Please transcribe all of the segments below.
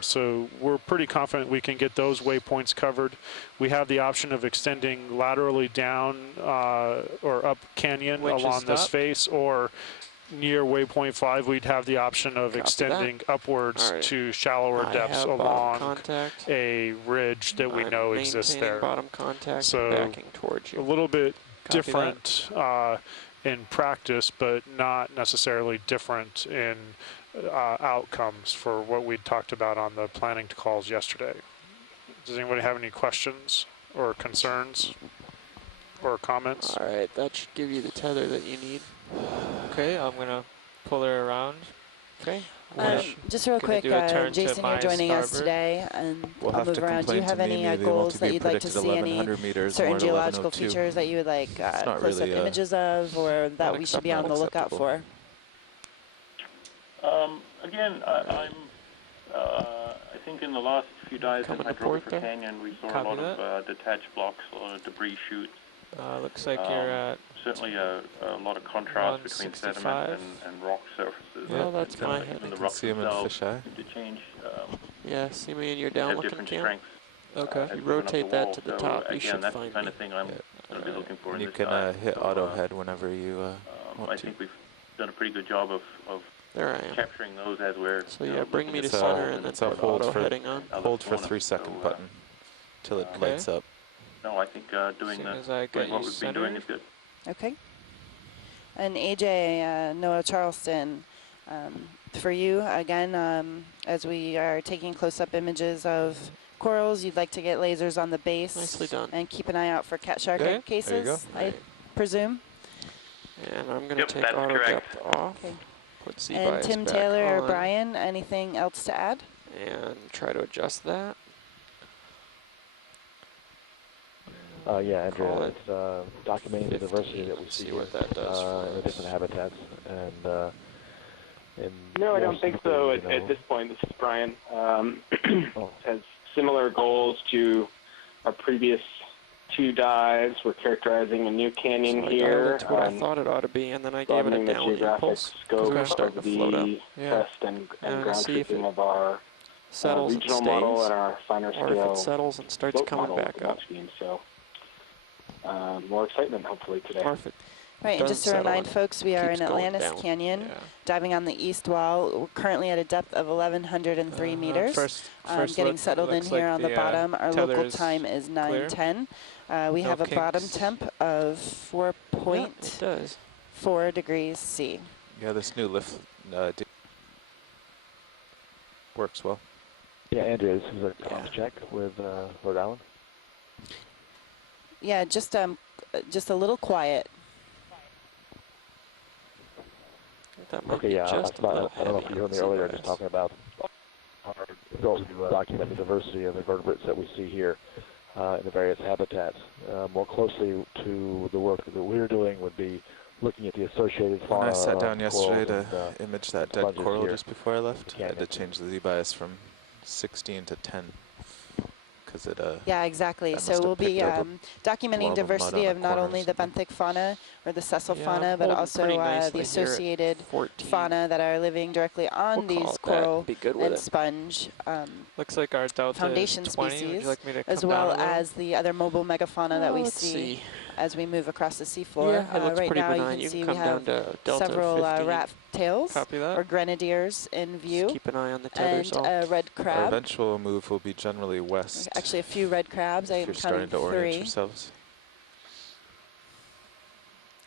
So we're pretty confident we can get those waypoints covered. We have the option of extending laterally down or up canyon along this face, or near waypoint 5, we'd have the option of extending upwards to shallower depths along a ridge that we know exists there. Bottom contact, so backing towards you. A little bit different in practice, but not necessarily different in outcomes for what we talked about on the planning calls yesterday. Does anybody have any questions or concerns or comments? All right, that should give you the tether that you need. Okay, I'm gonna pull her around. Okay. Just real quick, Jason, you're joining us today, and I'll move around. Do you have any goals that you'd like to see, any certain geological features that you would like close-up images of, or that we should be on the lookout for? Again, I think in the last few dives in Hydrographer Canyon, we saw a lot of detached blocks, a lot of debris chutes. Looks like you're at certainly a lot of contrast between sediment and rock surfaces. Well, that's my head. And the rocks themselves seem to change. Yeah, see me in your down-looking cam? Okay, you rotate rotate that to the top. You should that's find the kind of thing I'm going to be looking for. And you can hit auto head whenever you want I think we've done a pretty good job of there I am. capturing those as we're. So yeah, bring me to center and then put auto heading on. Hold for 3-second button till it lights up. No, I think doing what we've been doing is good. Okay. And AJ, Noah Charleston, for you, again, as we are taking close-up images of corals, you'd like to get lasers on the base. Nicely done. And keep an eye out for cat shark egg cases, I presume. And I'm going to take auto depth off. Okay. Put C and bias Tim back Taylor on, or Brian, anything else to add? And try to adjust that. Yeah, Andrea, it's documenting the diversity that we see what that does in the different habitats. And no, I don't think so at this point. This is Brian. Has similar goals to our previous 2 dives. We're characterizing a new canyon here. That's what I thought it ought to be, and then I gave it a down impulse because we're starting to float up. Test and ground truthing of our regional model and our finer scale. Or if it settles and starts coming back up. So more excitement, hopefully, today. Perfect. Right, and just to remind folks, we are in Atlantis Canyon, diving on the east wall. We're currently at a depth of 1,103 meters. First getting settled in here on the bottom. Our local time is 9:10. We have a bottom temp of 4.4 degrees C. Yeah, this new lift works well. Yeah, Andrea, this is a comms check with Rhode Island. Yeah, just a little quiet. Okay, yeah, I don't know if you heard me earlier just talking about our goals to document the diversity of invertebrates that we see here in the various habitats. More closely to the work that we're doing would be looking at the associated fauna. When I sat down yesterday to image that dead coral just before I left, I had to change the Z-bias from 16 to 10. Yeah, exactly. So we'll be documenting diversity of not only the benthic fauna or the sessile fauna, but also the associated fauna that are living directly on these coral and sponge looks like our delta foundation is 20. species, Would you like me to as well as the other mobile megafauna that we see as we move across the seafloor. Yeah, it looks right pretty now benign. you can see come we have down to delta several 15. rat tails or grenadiers in view. Just keep an eye on the tethers. And a red crab. Our eventual move will be generally west. Actually, a few red crabs. I am counting 3. Yourselves.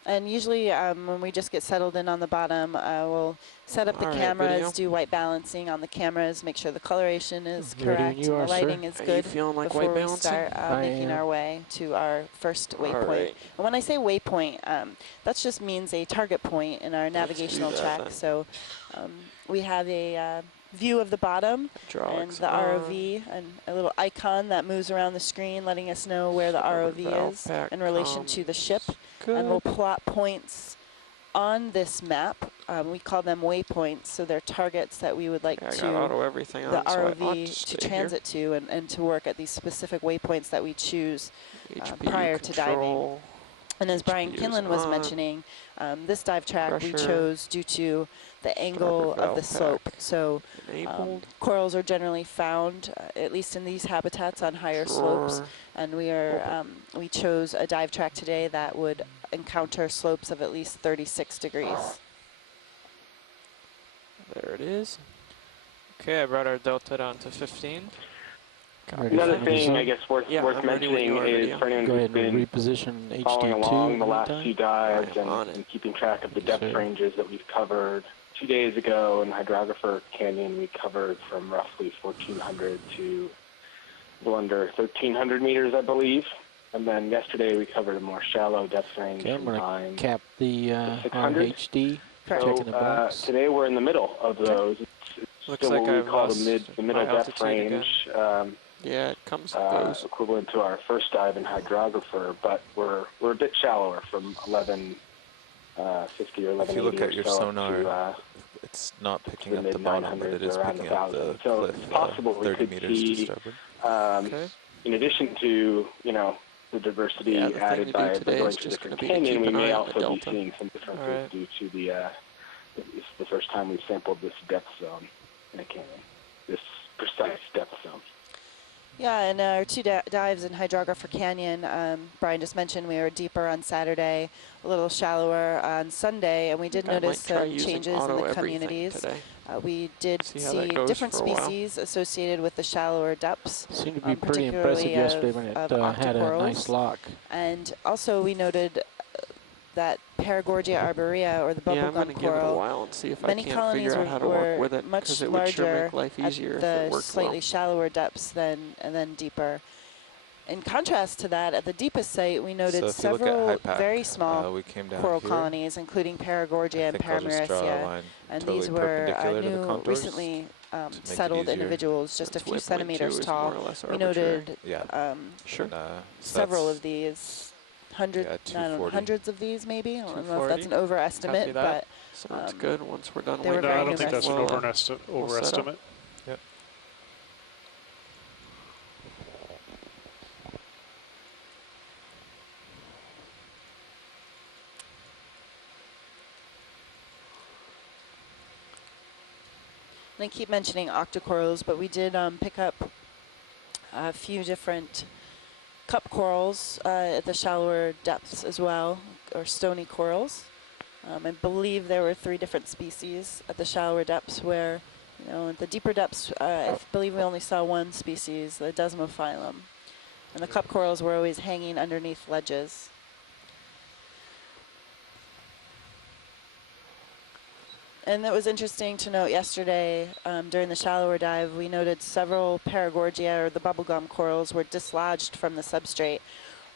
And usually when we just get settled in on the bottom, we'll set up the cameras, do white balancing on the cameras, make sure the coloration is correct, and the lighting is good before we start making our way to our first waypoint. And when I say waypoint, that just means a target point in our navigational track. So we have a view of the bottom and the ROV and a little icon that moves around the screen letting us know where the ROV is in relation to the ship. And we'll plot points on this map. We call them waypoints, so they're targets that we would like the ROV to transit to and to work at these specific waypoints that we choose prior to diving. And as Brian Kinlan was mentioning, this dive track we chose due to the angle of the slope. So corals are generally found, at least in these habitats, on higher slopes. And we chose a dive track today that would encounter slopes of at least 36 degrees. There it is. Okay, I brought our delta down to 15. Another thing I guess worth mentioning is for anyone who's been following along the last few dives and keeping track of the depth ranges that we've covered. 2 days ago in Hydrographer Canyon, we covered from roughly 1,400 to a little under 1,300 meters, I believe. And then yesterday we covered a more shallow depth range. Okay, I'm going to cap the HD. So today we're in the middle of those. It's still what we call the middle depth range. Yeah, it comes and goes. Equivalent to our first dive in Hydrographer, but we're a bit shallower from 1150 or 1180. If you look at your sonar, it's not picking up the bottom, but it is picking up the cliff, it's possible 30 meters to starboard. In addition to, you know, the diversity added by going to different canyon, we may also be seeing some differences due to it's the first time we've sampled this depth zone in a canyon, this precise depth zone. Yeah, and our two dives in Hydrographer Canyon, Brian just mentioned we were deeper on Saturday, a little shallower on Sunday, and we did notice some changes in the communities. We did see different species associated with the shallower depths. Seemed to be pretty impressive yesterday when it had a nice lock. And also we noted that Paragorgia arborea, or the bubblegum coral, many colonies were much larger at the slightly shallower depths and then deeper. In contrast to that, at the deepest site, we noted several very small coral colonies, including Paragorgia and Paramaricia, and these were new, recently settled individuals, just a few centimeters tall. We noted several of these. Hundreds of these, maybe. I don't know if that's an overestimate, but sounds good. Once we're done, no, I don't think that's an overestimate. Yep. And I keep mentioning octocorals, but we did pick up a few different cup corals at the shallower depths as well, or stony corals. I believe there were 3 different species at the shallower depths, where, you know, at the deeper depths, I believe we only saw 1 species, the Desmophyllum. And the cup corals were always hanging underneath ledges. And it was interesting to note yesterday, during the shallower dive, we noted several Paragorgia, or the bubblegum corals, were dislodged from the substrate.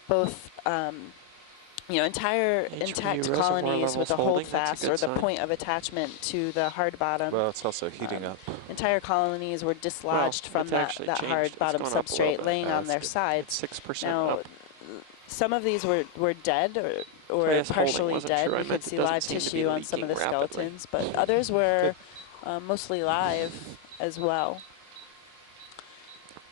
Both, you know, intact colonies with a holdfast, or the point of attachment to the hard bottom. Well, it's also heating up. Entire colonies were dislodged from that hard bottom substrate, laying on their sides. 6% now, up. Some of these were dead, or partially dead. You could see live tissue on some of the skeletons, but others were mostly live as well.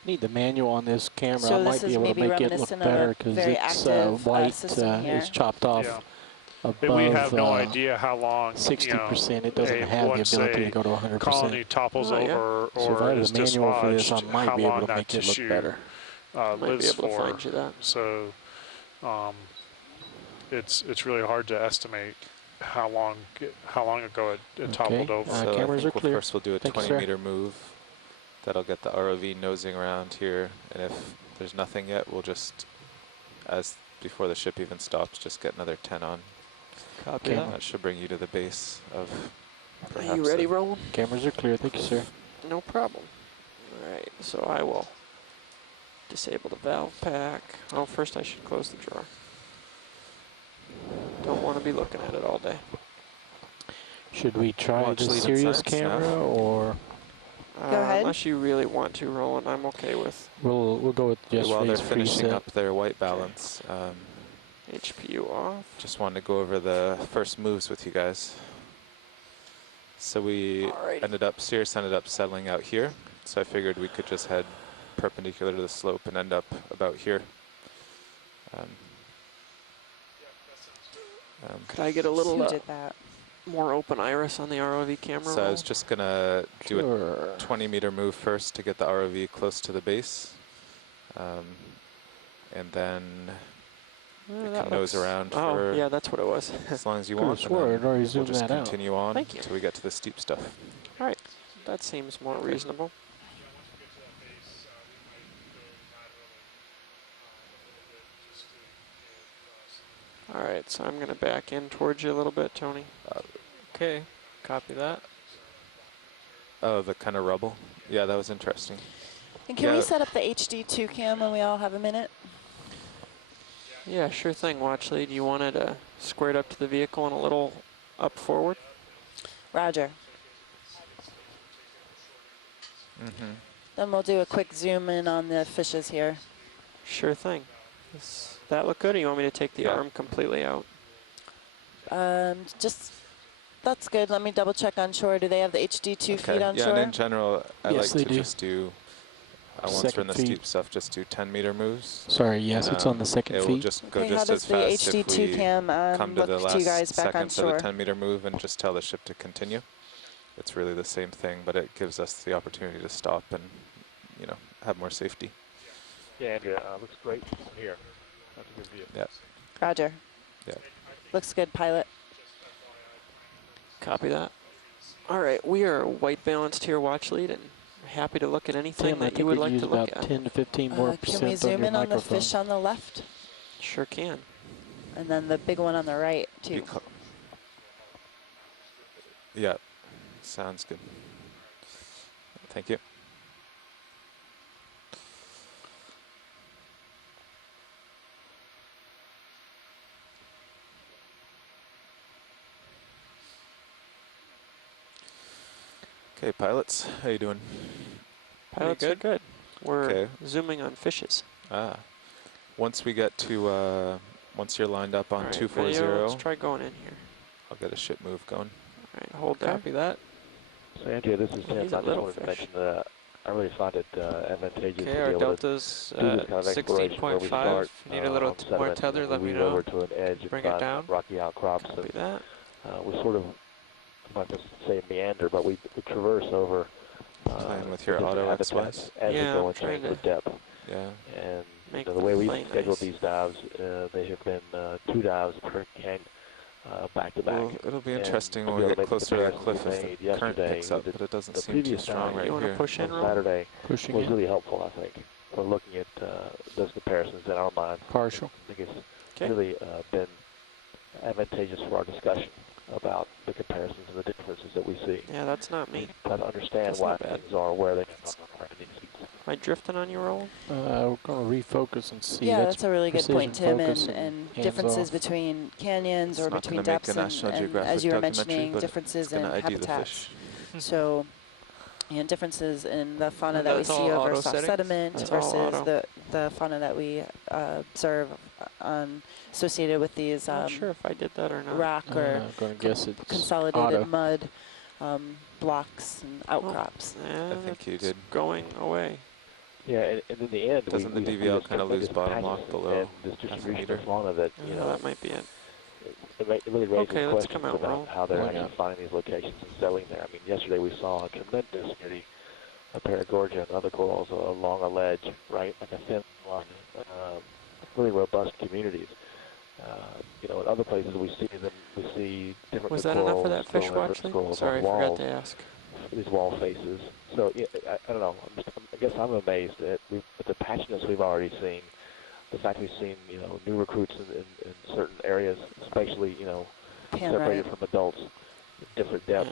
Need the manual on this camera. So I might be able to make it look better because it's white is chopped off above. We have no idea how long 60%. It doesn't have the ability to go to 100%. Colony topples over, so if I had a manual for this, I might be able to make it look better. Lives for. So it's really hard to estimate how long ago it toppled over. So cameras are clear. First we'll do a 20-meter move. That'll get the ROV nosing around here, and if there's nothing yet, we'll just, as before the ship even stops, just get another 10 on. Copy that. That should bring you to the base of. Are you ready, Roland? Cameras are clear. Thank you, sir. No problem. All right, so I will disable the valve pack. Oh, first I should close the drawer. Don't want to be looking at it all day. Should we try the Sirius camera or? Go ahead. Unless you really want to, Roland, I'm okay with. We'll go with just while they're finishing up their white balance. HPU off. Just wanted to go over the first moves with you guys. So we Sirius ended up settling out here. So I figured we could just head perpendicular to the slope and end up about here. Could I get a little more open iris on the ROV camera? So I was just going to do a 20-meter move first to get the ROV close to the base. And then you can nose around for... yeah, that's what it was. as long as you want. We'll just continue on until we get to the steep stuff. All right. That seems more reasonable. All right, so I'm going to back in towards you a little bit, Tony. Okay, copy that. Oh, the kind of rubble. Yeah, that was interesting. And can we set up the HD2 cam when we all have a minute? Yeah, sure thing, watch lead. You want it squared up to the vehicle and a little up forward? Roger. Then we'll do a quick zoom in on the fishes here. Sure thing. Does that look good, or you want me to take the arm completely out? That's good. Let me double check on shore. Do they have the HD2 feed on shore? Yeah, and in general, I like to just do, once we're in the steep stuff, just do 10-meter moves. Sorry, yes, it's on the second feed. It will just go just as fast if we come to the last seconds of the 10-meter move and just tell the ship to continue. It's really the same thing, but it gives us the opportunity to stop and, you know, have more safety. Yeah, Andrea, looks great from here. That's a good view. Yeah. Roger. Yeah. Looks good, pilot. Copy that. All right, we are white balanced here, watch lead, and happy to look at anything that you would like to look at. 10 to 15 more percent can we zoom in on the fish on the left? Sure can. And then the big one on the right, too. Yeah, sounds good. Thank you. Okay, pilots, how you doing? Pilots are good. We're zooming on fishes. Once we get to, once you're lined up on 240. Let's try going in here. I'll get a ship move going. All right, hold copy that. So Andrea, this is Tim. I just wanted to mention that I really find it advantageous to be able delta's to do this kind of exploration where we start need a little more tether, let me know. Over to an edge bring it down. Rocky outcrops. Copy that. We sort of, I'm not going to say meander, but we traverse over playing with your auto XYs as we go into depth. Yeah. And you know, the way we've scheduled these dives, they have been 2 dives per canyon back to back. Well, it'll be interesting when we get closer to the cliff if the current picks up, but it doesn't seem too strong right here. Push in, Saturday was really helpful, I think, for looking at those comparisons in our mind. Partial. I think it's really been advantageous for our discussion about the comparisons and the differences that we see. Yeah, that's not me. Try to understand why things are where they are. Am I drifting on you, Roland? We're going to refocus and see. Yeah, that's a really good point, Tim, and differences between canyons or between depths and as you were mentioning, differences in habitats. So, you know, differences in the fauna that we see over soft sediment versus the fauna that we observe associated with these not sure if I did that or not. Rock or I'm going to guess it's consolidated mud blocks and outcrops. I think you did. Going away. Yeah, and in the end, doesn't the DVL kind of lose bottom lock below this distribution of fauna that you know that might be it. It really raises questions about how they're actually finding these locations and settling there. I mean, yesterday we saw a tremendous community of Paragorgia and other corals along a ledge, right, like a thin line, really robust communities. You know, in other places we see different. Was that enough for that fish watch? Sorry, I forgot to ask. These wall faces. So yeah, I don't know. I guess I'm amazed at the patchiness we've already seen. The fact we've seen, you know, new recruits in certain areas, especially, you know, separated from adults, different depths.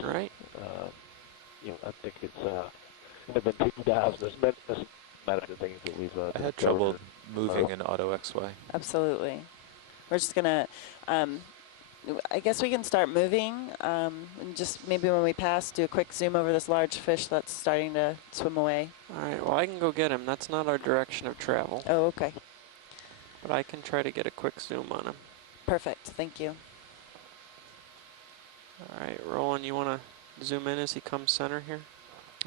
You know, I think it's there've been 2 dives. There's been many things that we've. I had trouble moving in auto XY. Absolutely. We're just gonna. I guess we can start moving, and just maybe when we pass, do a quick zoom over this large fish that's starting to swim away. All right, well, I can go get him. That's not our direction of travel. Oh, okay. But I can try to get a quick zoom on him. Perfect, thank you. All right, Roland, you want to zoom in as he comes center here?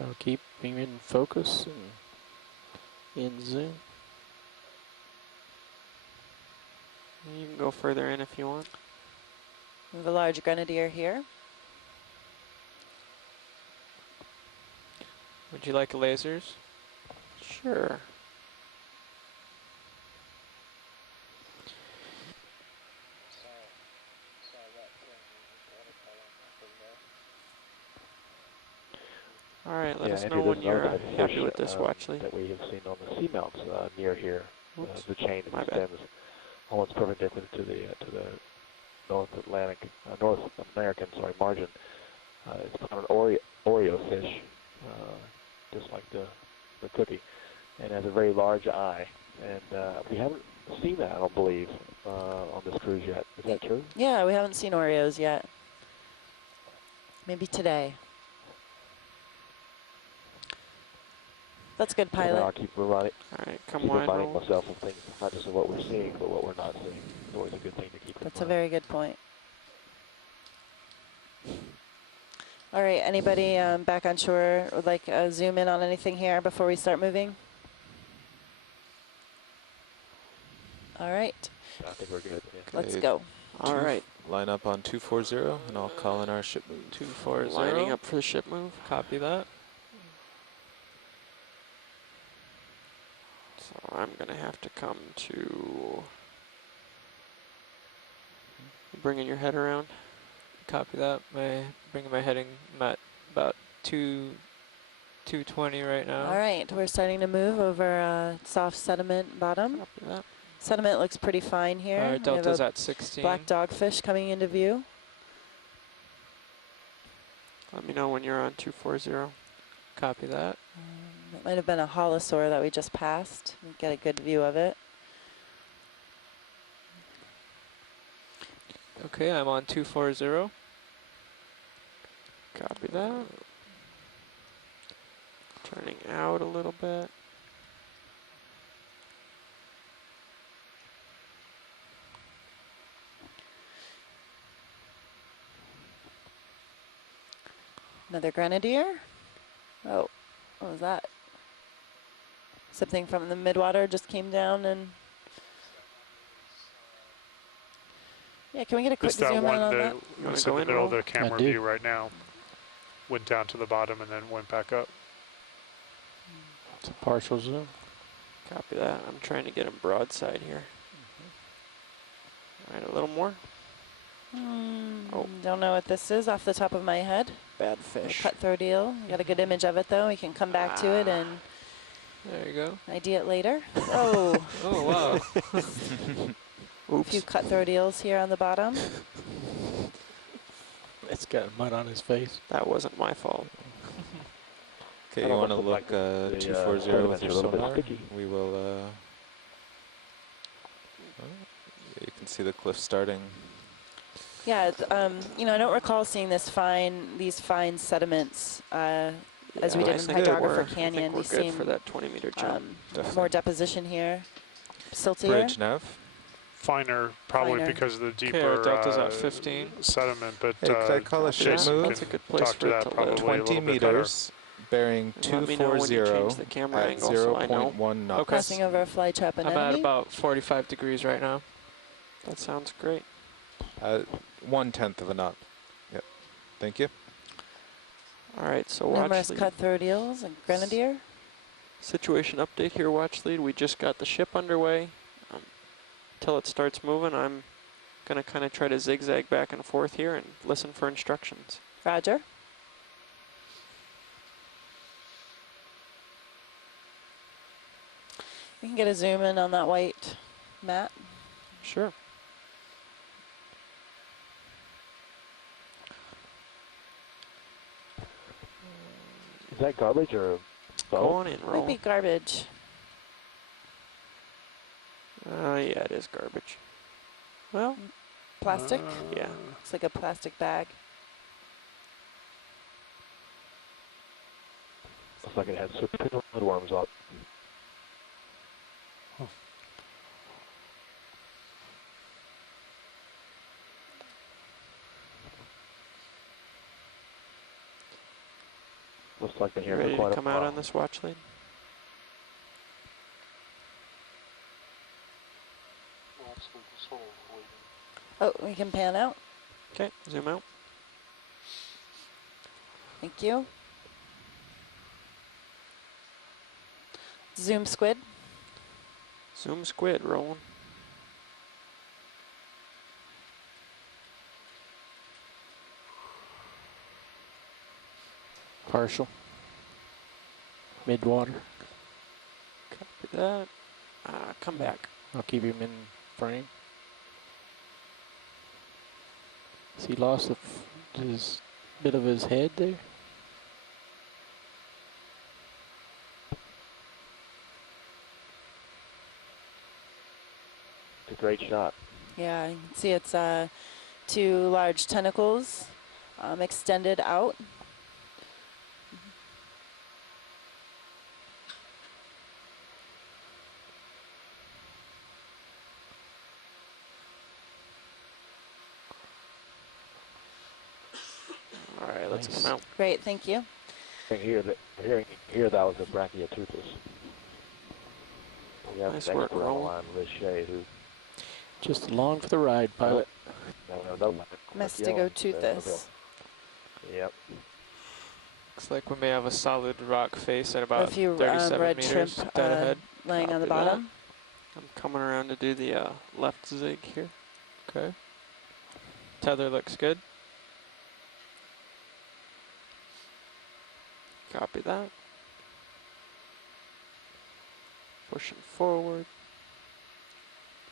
I'll keep him in focus and in zoom. You can go further in if you want. We have a large grenadier here. Would you like lasers? Sure. All right, let us know when you're happy with this watch lead. That we have seen on the seamounts near here. The chain extends almost perpendicular to the North American margin. It's called an Oreo fish, just like the cookie, and has a very large eye. And we haven't seen that, I don't believe, on this cruise yet. Is that true? Yeah, we haven't seen Oreos yet. Maybe today. That's good, pilot. I'll keep reminding, reminding myself of things, not just of what we're seeing, but what we're not seeing. It's always a good thing to keep in mind. That's a very good point. All right, anybody back on shore would like zoom in on anything here before we start moving? All right. I think we're good. Yeah. Let's go. All right. Line up on 240, and I'll call in our ship move. 240. Lining up for the ship move. Copy that. So I'm going to have to come to bringing your head around. Copy that. Bringing my heading. I'm at about 220 right now. All right, we're starting to move over soft sediment bottom. Copy that. Sediment looks pretty fine here. All right, delta's at 16. Black dogfish coming into view. Let me know when you're on 240. Copy that. That might have been a holosaur that we just passed. We get a good view of it. Okay, I'm on 240. Copy that. Turning out a little bit. Another grenadier. Oh, what was that? Something from the midwater just came down and... Yeah, can we get a quick zoom in on that? It's in the middle of the camera view right now. Went down to the bottom and then went back up. It's a partial zoom. Copy that. I'm trying to get him broadside here. All right, a little more. Don't know what this is off the top of my head. Bad fish. Cutthroat eel. Got a good image of it though. We can come back to it and there you go. ID it later. Oh. Oh wow. A few cutthroat eels here on the bottom. It's got mud on his face. That wasn't my fault. Okay, you want to look 240 with your sonar? We will. You can see the cliff starting. Yeah, you know, I don't recall seeing these fine sediments as we did in Hydrographer Canyon. We're good for that 20-meter jump. More deposition here. Siltier. Bridge nav. Finer, probably because of the deeper delta's at 15 sediment, but could I call a ship move? That's a good place for it to live. 20 meters, bearing 240 at 0.1 knots. Okay. Crossing over a fly trap anemone. I'm at about 45 degrees right now. That sounds great. 1/10 of a knot. Yep. Thank you. All right, so watch numerous lead. cutthroat eels and grenadier. Situation update here, watch lead. We just got the ship underway. Until it starts moving, I'm going to kind of try to zigzag back and forth here and listen for instructions. Roger. We can get a zoom in on that white mat. Sure. Is that garbage or both? Go on in, roll. Might be garbage. Yeah, it is garbage. Well, plastic? Yeah. Looks like a plastic bag. Looks like it had woodworms up. Looks like they're here ready for quite to come a while. out on this watch lead? Oh, we can pan out. Okay, zoom out. Thank you. Zoom squid. Zoom squid, rolling. Partial. Mid-water. Copy that. Come back. I'll keep him in frame. Has he lost his bit of his head there? It's a great shot. Yeah, you can see it's 2 large tentacles extended out. All right, let's come out. Great, thank you. Here that was a Brachiotutus. We have nice work, roll. Richet, who just along for the ride, pilot. No. Mastigotuthus. Yep. Looks like we may have a solid rock face at about a few 37 red meters shrimp dead ahead. laying on the bottom. That. I'm coming around to do the left zig here. Okay. Tether looks good. Copy that. Pushing forward.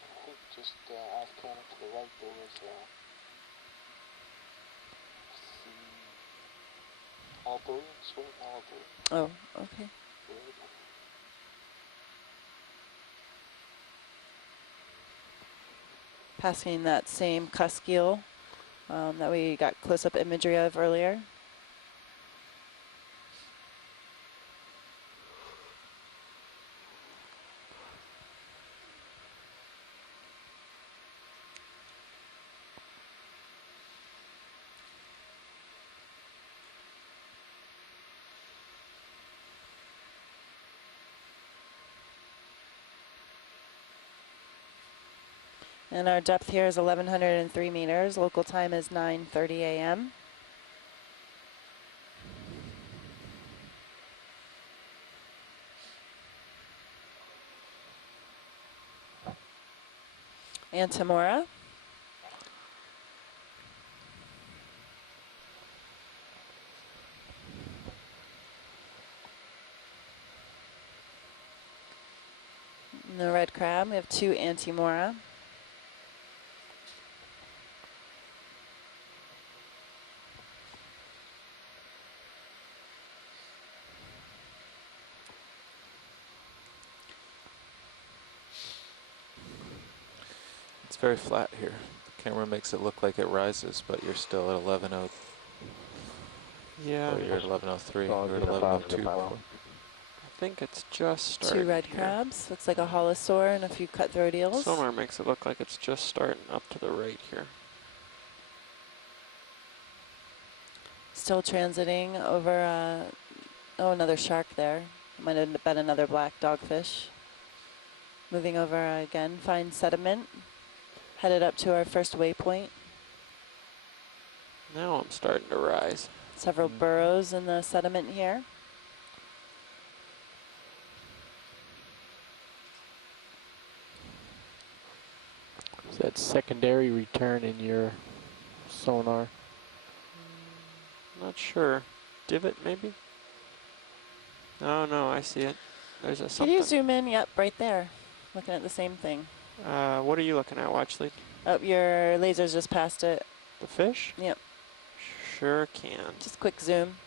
I think just off camera to the right there is Albury, sweet Albury. Oh, okay. Passing that same cusk eel that we got close-up imagery of earlier. And our depth here is 1,103 meters. Local time is 9:30 a.m. Antamora. And the red crab, we have 2 Antimora. It's very flat here. The camera makes it look like it rises, but you're still at 11:03. Yeah. Or you're at 11:03. You're at 11:02. I think it's just starting. 2 red crabs. Looks like a holosaur and a few cutthroat eels. Sonar makes it look like it's just starting up to the right here. Still transiting over, oh, another shark there. Might have been another black dogfish. Moving over again, fine sediment. Headed up to our first waypoint. Now I'm starting to rise. Several burrows in the sediment here. Is that secondary return in your sonar? Not sure. Divot maybe? Oh no, I see it. There's a something. Can you zoom in? Yep, right there. Looking at the same thing. What are you looking at, watch lead? Oh, your laser's just past it. The fish? Yep. Sure can. Just quick zoom.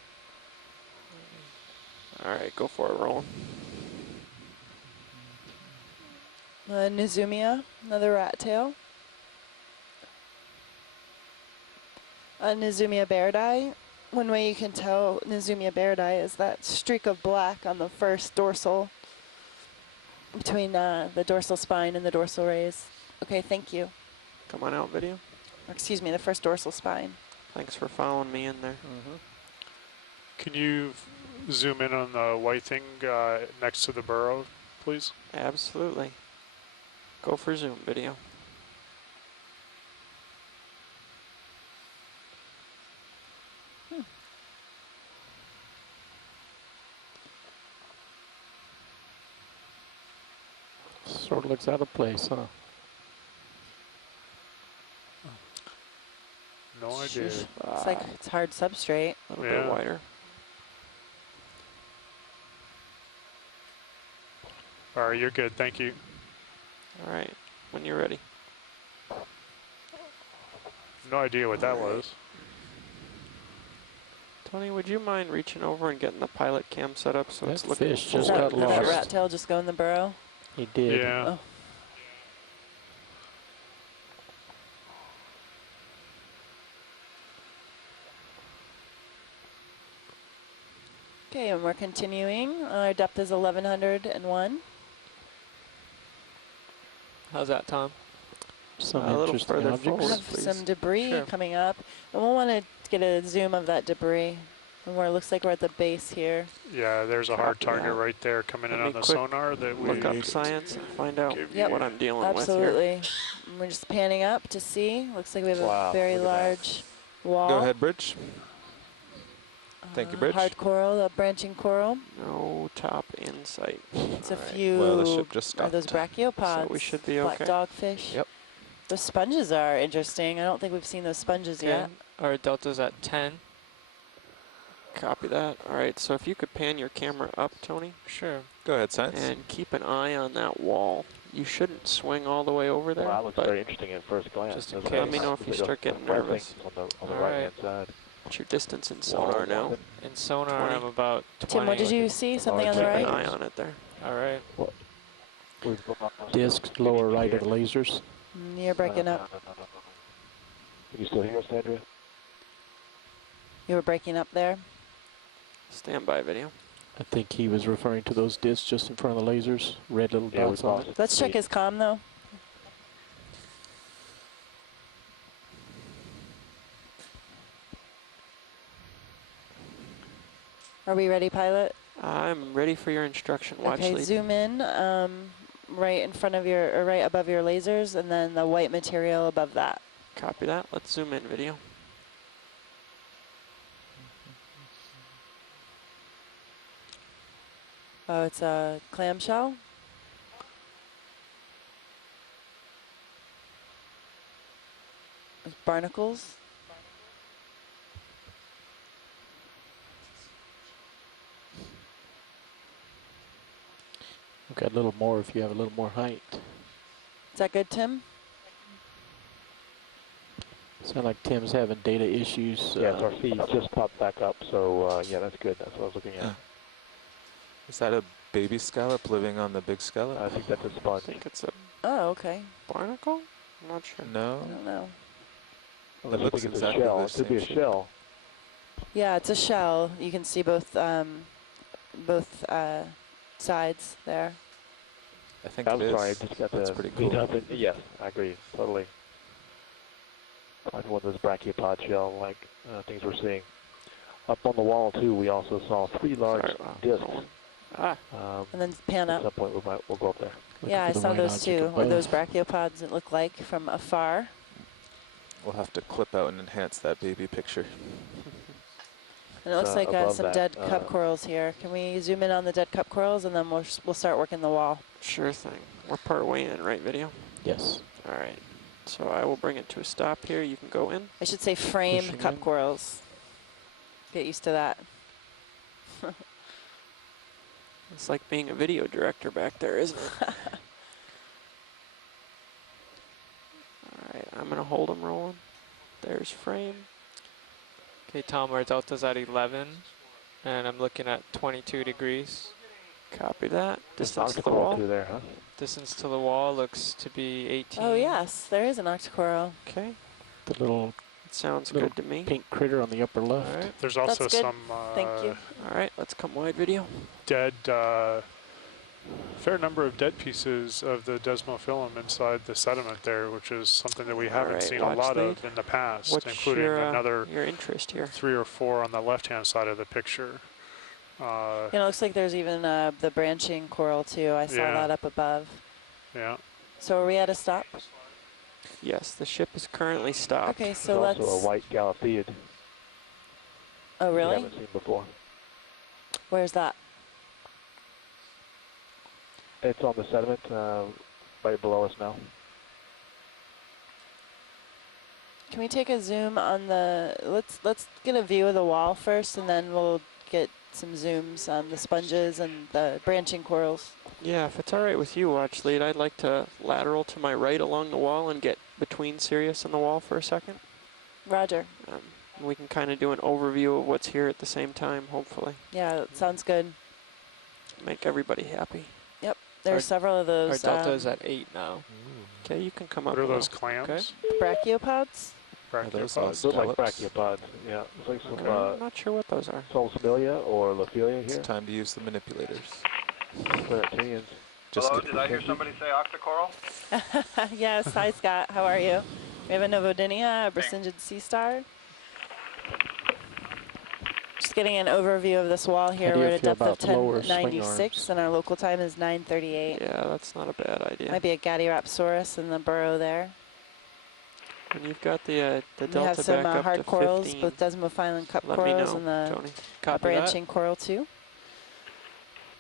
All right, go for it, rolling. Nizumia, another rat tail. Nizumia bairdi. One way you can tell Nizumia bairdi is that streak of black on the first dorsal between the dorsal spine and the dorsal rays. Okay, thank you. Come on out, video. Or excuse me, the first dorsal spine. Thanks for following me in there. Can you zoom in on the white thing next to the burrow, please? Absolutely. Go for zoom, video. Sort of looks out of place, huh? No idea. It's like it's hard substrate. A little bit wider. All right, you're good. Thank you. All right, when you're ready. No idea what that was. Tony, would you mind reaching over and getting the pilot cam set up so it's looking fish just got lost. Did that rat tail just go in the burrow? He did. Yeah. Oh. Okay, and we're continuing. Our depth is 1101. How's that, Tom? Some a little further forward, we have please. some debris coming up, and we'll want to get a zoom of that debris. And where it looks like we're at the base here. Yeah, there's a hard target right there coming in on the sonar that we look up science and find out what I'm dealing Absolutely. with here. We're just panning up to see. Looks like we have a very large wall. Go ahead, Bridge. Thank you, Bridge. Hard coral, a branching coral. No top in sight. It's a few. Well, the ship just stopped. Are those brachiopods? So we should be black dogfish. Yep. Those sponges are interesting. I don't think we've seen those sponges yet. Our delta's at 10. Copy that. All right, so if you could pan your camera up, Tony. Sure. Go ahead, Science. And keep an eye on that wall. You shouldn't swing all the way over there. Well, that looks very interesting at first glance. Just in case. Let me know if you start getting nervous. On the right-hand side. What's your distance in sonar now? In sonar, I'm about 20. Tim, what did you see? Something on the right? Keep an eye on it there. All right. Disc lower right of the lasers. You're breaking up. Can you still hear us, Andrea? You were breaking up there. Standby video. I think he was referring to those discs just in front of the lasers. Red little dots on it. Let's check his comm, though. Are we ready, pilot? I'm ready for your instruction. Watch okay, lead. Zoom in right in front of your, or right above your lasers, and then the white material above that. Copy that. Let's zoom in video. Oh, it's a clamshell. There's barnacles. We've got a little more if you have a little more height. Is that good, Tim? Sound like Tim's having data issues. Yes, our feed just popped back up, so yeah, that's good. That's what I was looking at. Is that a baby scallop living on the big scallop? I think that's a sponge. I think it's a okay. barnacle? I'm not sure. No. I don't know. Well, it looks exactly a shell. the It could be a shell. Yeah, it's a shell. You can see both sides there. I think it is. Sorry, I just got That's pretty cool. Yes, I agree, totally. Probably one of those brachiopod shell-like things we're seeing. Up on the wall, too, we also saw 3 large discs. And then pan up. At some point, we'll go up there. Yeah, I saw those too. What those brachiopods it look like from afar. We'll have to clip out and enhance that baby picture. And it looks like some dead cup corals here. Can we zoom in on the dead cup corals, and then we'll start working the wall? Sure thing. We're part way in, right, video? Yes. All right. So I will bring it to a stop here. You can go in. I should say frame cup corals. Get used to that. It's like being a video director back there, isn't it? All right, I'm going to hold them rolling. There's frame. Okay, Tom, our delta's at 11, and I'm looking at 22 degrees. Copy that. Distance to the wall. There, huh? Distance to the wall looks to be 18. Oh, yes, there is an octocoral. Okay. The little sounds good to me. Pink critter on the upper left. Right. There's also some Thank you. All right, let's come wide video. Dead, fair number of dead pieces of the desmophyllum inside the sediment there, which is something that we haven't seen a lot of in the past, including another your interest here? 3 or 4 on the left-hand side of the picture. It looks like there's even the branching coral too. I saw that up above. Yeah. So are we at a stop? Yes, the ship is currently stopped. Okay, so let's. Also a white gallophiid. Oh, really? We haven't seen before. Where's that? It's on the sediment, right below us now. Can we take a zoom on the, let's get a view of the wall first, and then we'll get some zooms on the sponges and the branching corals. Yeah, if it's all right with you, watch lead, I'd like to lateral to my right along the wall and get between Sirius and the wall for a second. Roger. We can kind of do an overview of what's here at the same time, hopefully. Yeah, that sounds good. Make everybody happy. Yep, there's several of those. Our delta is at 8 now. Okay, you can come up. What are those clams? Okay. Brachiopods? Those look like brachiopods. Yeah, it's like some. I'm not sure what those are. Salsamilia or Lophelia here. It's time to use the manipulators. Just hello, did I hear somebody say octocoral? Yes, hi Scott, how are you? We have a Novodynia, a Brisingid sea star. Just getting an overview of this wall here. We're at a depth of 1096 and our local time is 9:38. Yeah, that's not a bad idea. Might be a Gaddyrapsaurus in the burrow there. And you've got the delta we have some back up hard to corals, 15. both desmophyllin cup Let corals me know, and the Tony. branching coral too.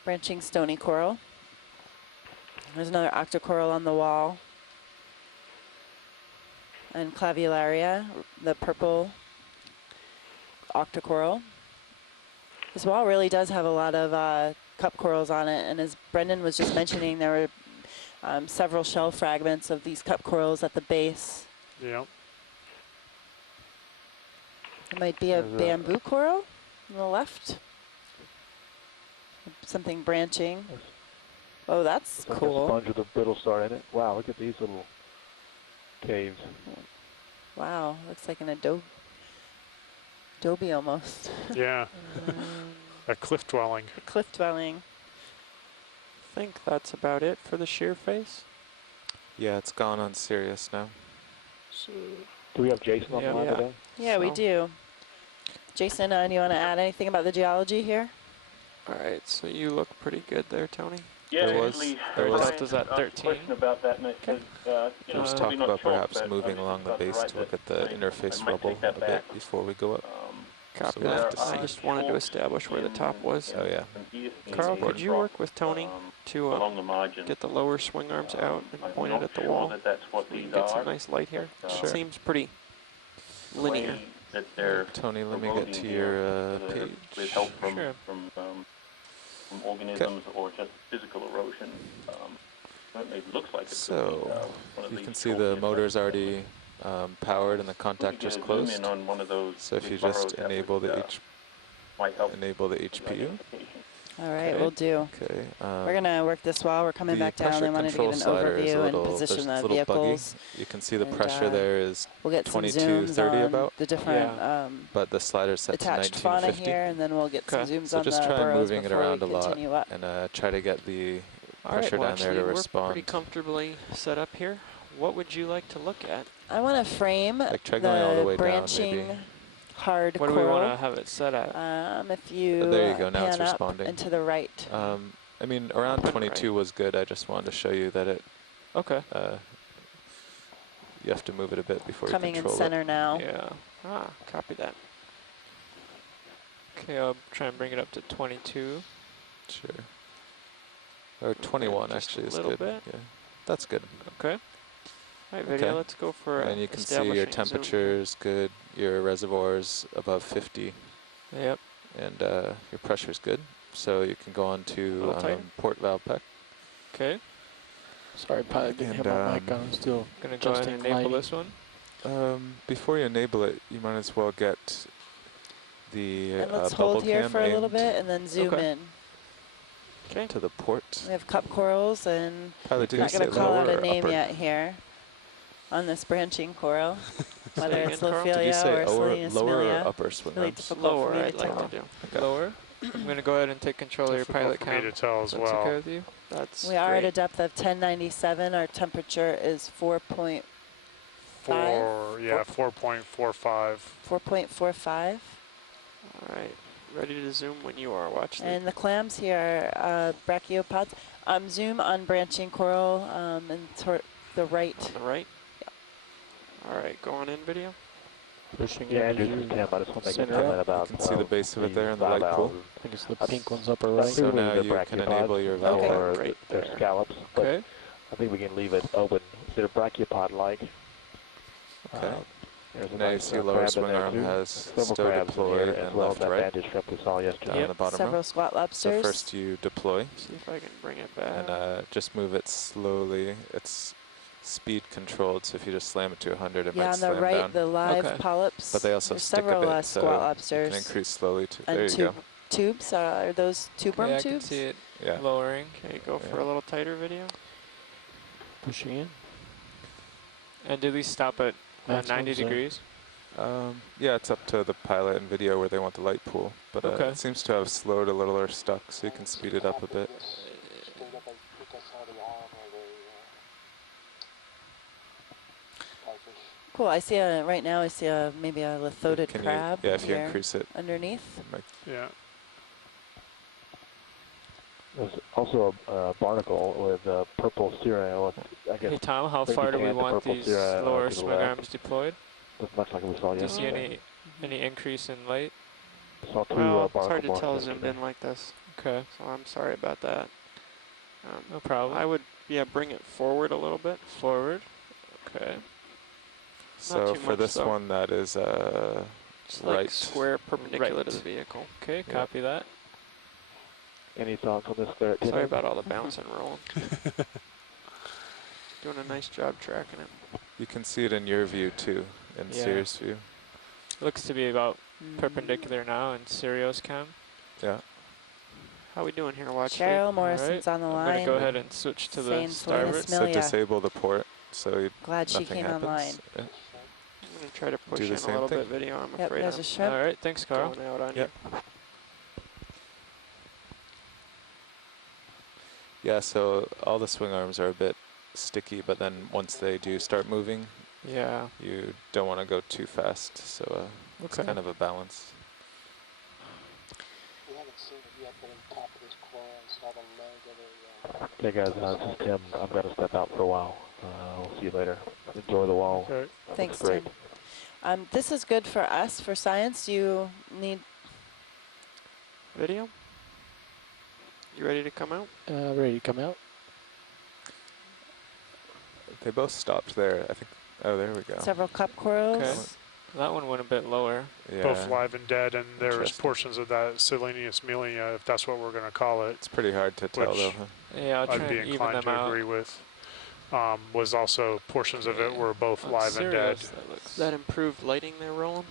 Branching stony coral. There's another octocoral on the wall. And Clavularia, the purple octocoral. This wall really does have a lot of cup corals on it, and as Brendan was just mentioning, there were several shell fragments of these cup corals at the base. Yeah. It might be a bamboo coral on the left. Something branching. Oh, that's cool. Like a sponge with a brittle star in it. Wow, look at these little caves. Wow, looks like an adobe almost. Yeah, a cliff dwelling. A cliff dwelling. I think that's about it for the shear face. Yeah, it's gone on Sirius now. So, do we have Jason on the line today? Yeah, we do. Jason, do you want to add anything about the geology here? All right, so you look pretty good there, Tony. Yeah, there was delta's at 13. Question about that, and let's talk about perhaps moving along the base to look at the interface rubble a bit before we go up. Copy that. I just wanted to establish where the top was. Oh yeah. Carl, could you work with Tony to get the lower swing arms out and point it at the wall? We can get some nice light here. Sure. Seems pretty linear. Tony, let me get to your page. With help from organisms or just physical erosion. It looks like it's so you can see the motor's already powered and the contactor's closed. So if you just enable the HPU. All right, we'll do. Okay. We're gonna work this while we're coming back down. I wanted to get an overview and position the vehicles. You can see the pressure there is we'll get 2230 about. The different but the slider's set to attached 1950. fauna here, and then we'll get some zooms so on just the try burrows moving it around a lot up. and try to get the pressure down there to respond. We're pretty comfortably set up here. What would you like to look at? I want to frame try going all the way branching down, hard what coral. do we want to have it set at? If you there you go. Now pan it's responding. up and to the right. I mean, around 22 was good. I just wanted to show you that it. Okay. You have to move it a bit before Coming you control in center now. Yeah. Copy that. Okay, I'll try and bring it up to 22. Sure. Or 21 actually is good. Bit. Yeah, that's good. Okay. All right, video. Let's go for. And you can see your temperature's good. Your reservoir's above 50. Yep. And your pressure's good. So you can go on to port valve PEC. Okay. Sorry, pilot, didn't have my mic on. I'm still gonna go ahead and enable this one. Before you enable it, you might as well get the and let's bubble hold here cam for a little bit and then zoom in. Okay. To the port. We have cup corals, and pilot, I'm not going to call out a name yet here on this branching coral, whether it's Lophelia or Selenius lower or upper swing really arms? Lower, I'd like to do. Okay. Lower. I'm going to go ahead and take control of your pilot cam. To tell as That's okay with you? That's we are at a depth of 1097. Our temperature is 4.5. 4.45. 4.45. All right. Ready to zoom when you are. Watch. And the clams here are brachiopods. Zoom on branching coral and toward the right. On the right? Yeah. All right. Go on in video. Pushing I just want to make a comment about. You can see the base of it there in the light pool. I think it's the pink ones upper right. So now you can enable your valve right there. Scallops. Okay. I think we can leave it open. They're brachiopod-like. Okay. Now you see lower swing arm has stow deploy and left right we saw yesterday. on the bottom Several row. squat lobsters. So first you deploy. See if I can bring it back. And just move it slowly. It's speed controlled, so if you just slam it to 100, it might slam down. Yeah, on the right, the live polyps. But they also stick a bit, so squat lobsters. you can increase slowly. And there you go. Tubes, are those tube worm tubes? I can see it lowering. Okay, go for a little tighter video. Pushing in. And do these stop at 90 degrees? Yeah, it's up to the pilot and video where they want the light pool, but it seems to have slowed a little or stuck, so you can speed it up a bit. Cool. I see right now. I see maybe a lithodid crab. Yeah, if you increase it underneath. Yeah. There's also a barnacle with purple cirri. I guess. Hey Tom, how far do we want these lower swing arms deployed? Looks much like we saw yesterday. Do you see any increase in light? Saw two well, it's hard to tell zoomed in like this. Okay. So I'm sorry about that. No problem. I would, bring it forward a little bit. Forward. Okay. So for this one, that is just right. Like square perpendicular to the vehicle. Okay, copy that. Any thoughts on this? Sorry about all the bounce and rolling. Doing a nice job tracking it. You can see it in your view too, in Sirius view. Looks to be about perpendicular now in Sirius cam. Yeah. How we doing here, watch? Cheryl Morrison's on the line. I'm going to go ahead and switch to the starboard. So disable the port, so Glad she came happens. online. Yeah. I'm going to try to push in a little bit video, I'm afraid. There's a shrimp. All right, thanks, Carl. Going out on you. Yeah, so all the swing arms are a bit sticky, but then once they do start moving, you don't want to go too fast, so it's kind of a balance. We haven't seen it yet, but on top of this coral, I saw the leg of a... Okay guys, this is Tim. I've got to step out for a while. We'll see you later. Enjoy the wall. Okay. Thanks, great. Tim. This is good for us, for science. You need... Video? You ready to come out? Ready to come out. They both stopped there, I think. Oh, there we go. Several cup corals. Okay. That one went a bit lower. Yeah. Both live and dead, and there's portions of that Selenius melia, if that's what we're going to call it. It's pretty hard to tell, though. Huh? Yeah, I'll try I'd be and inclined to agree with. Was also portions of it were both live and dead. That improved lighting there, Roland?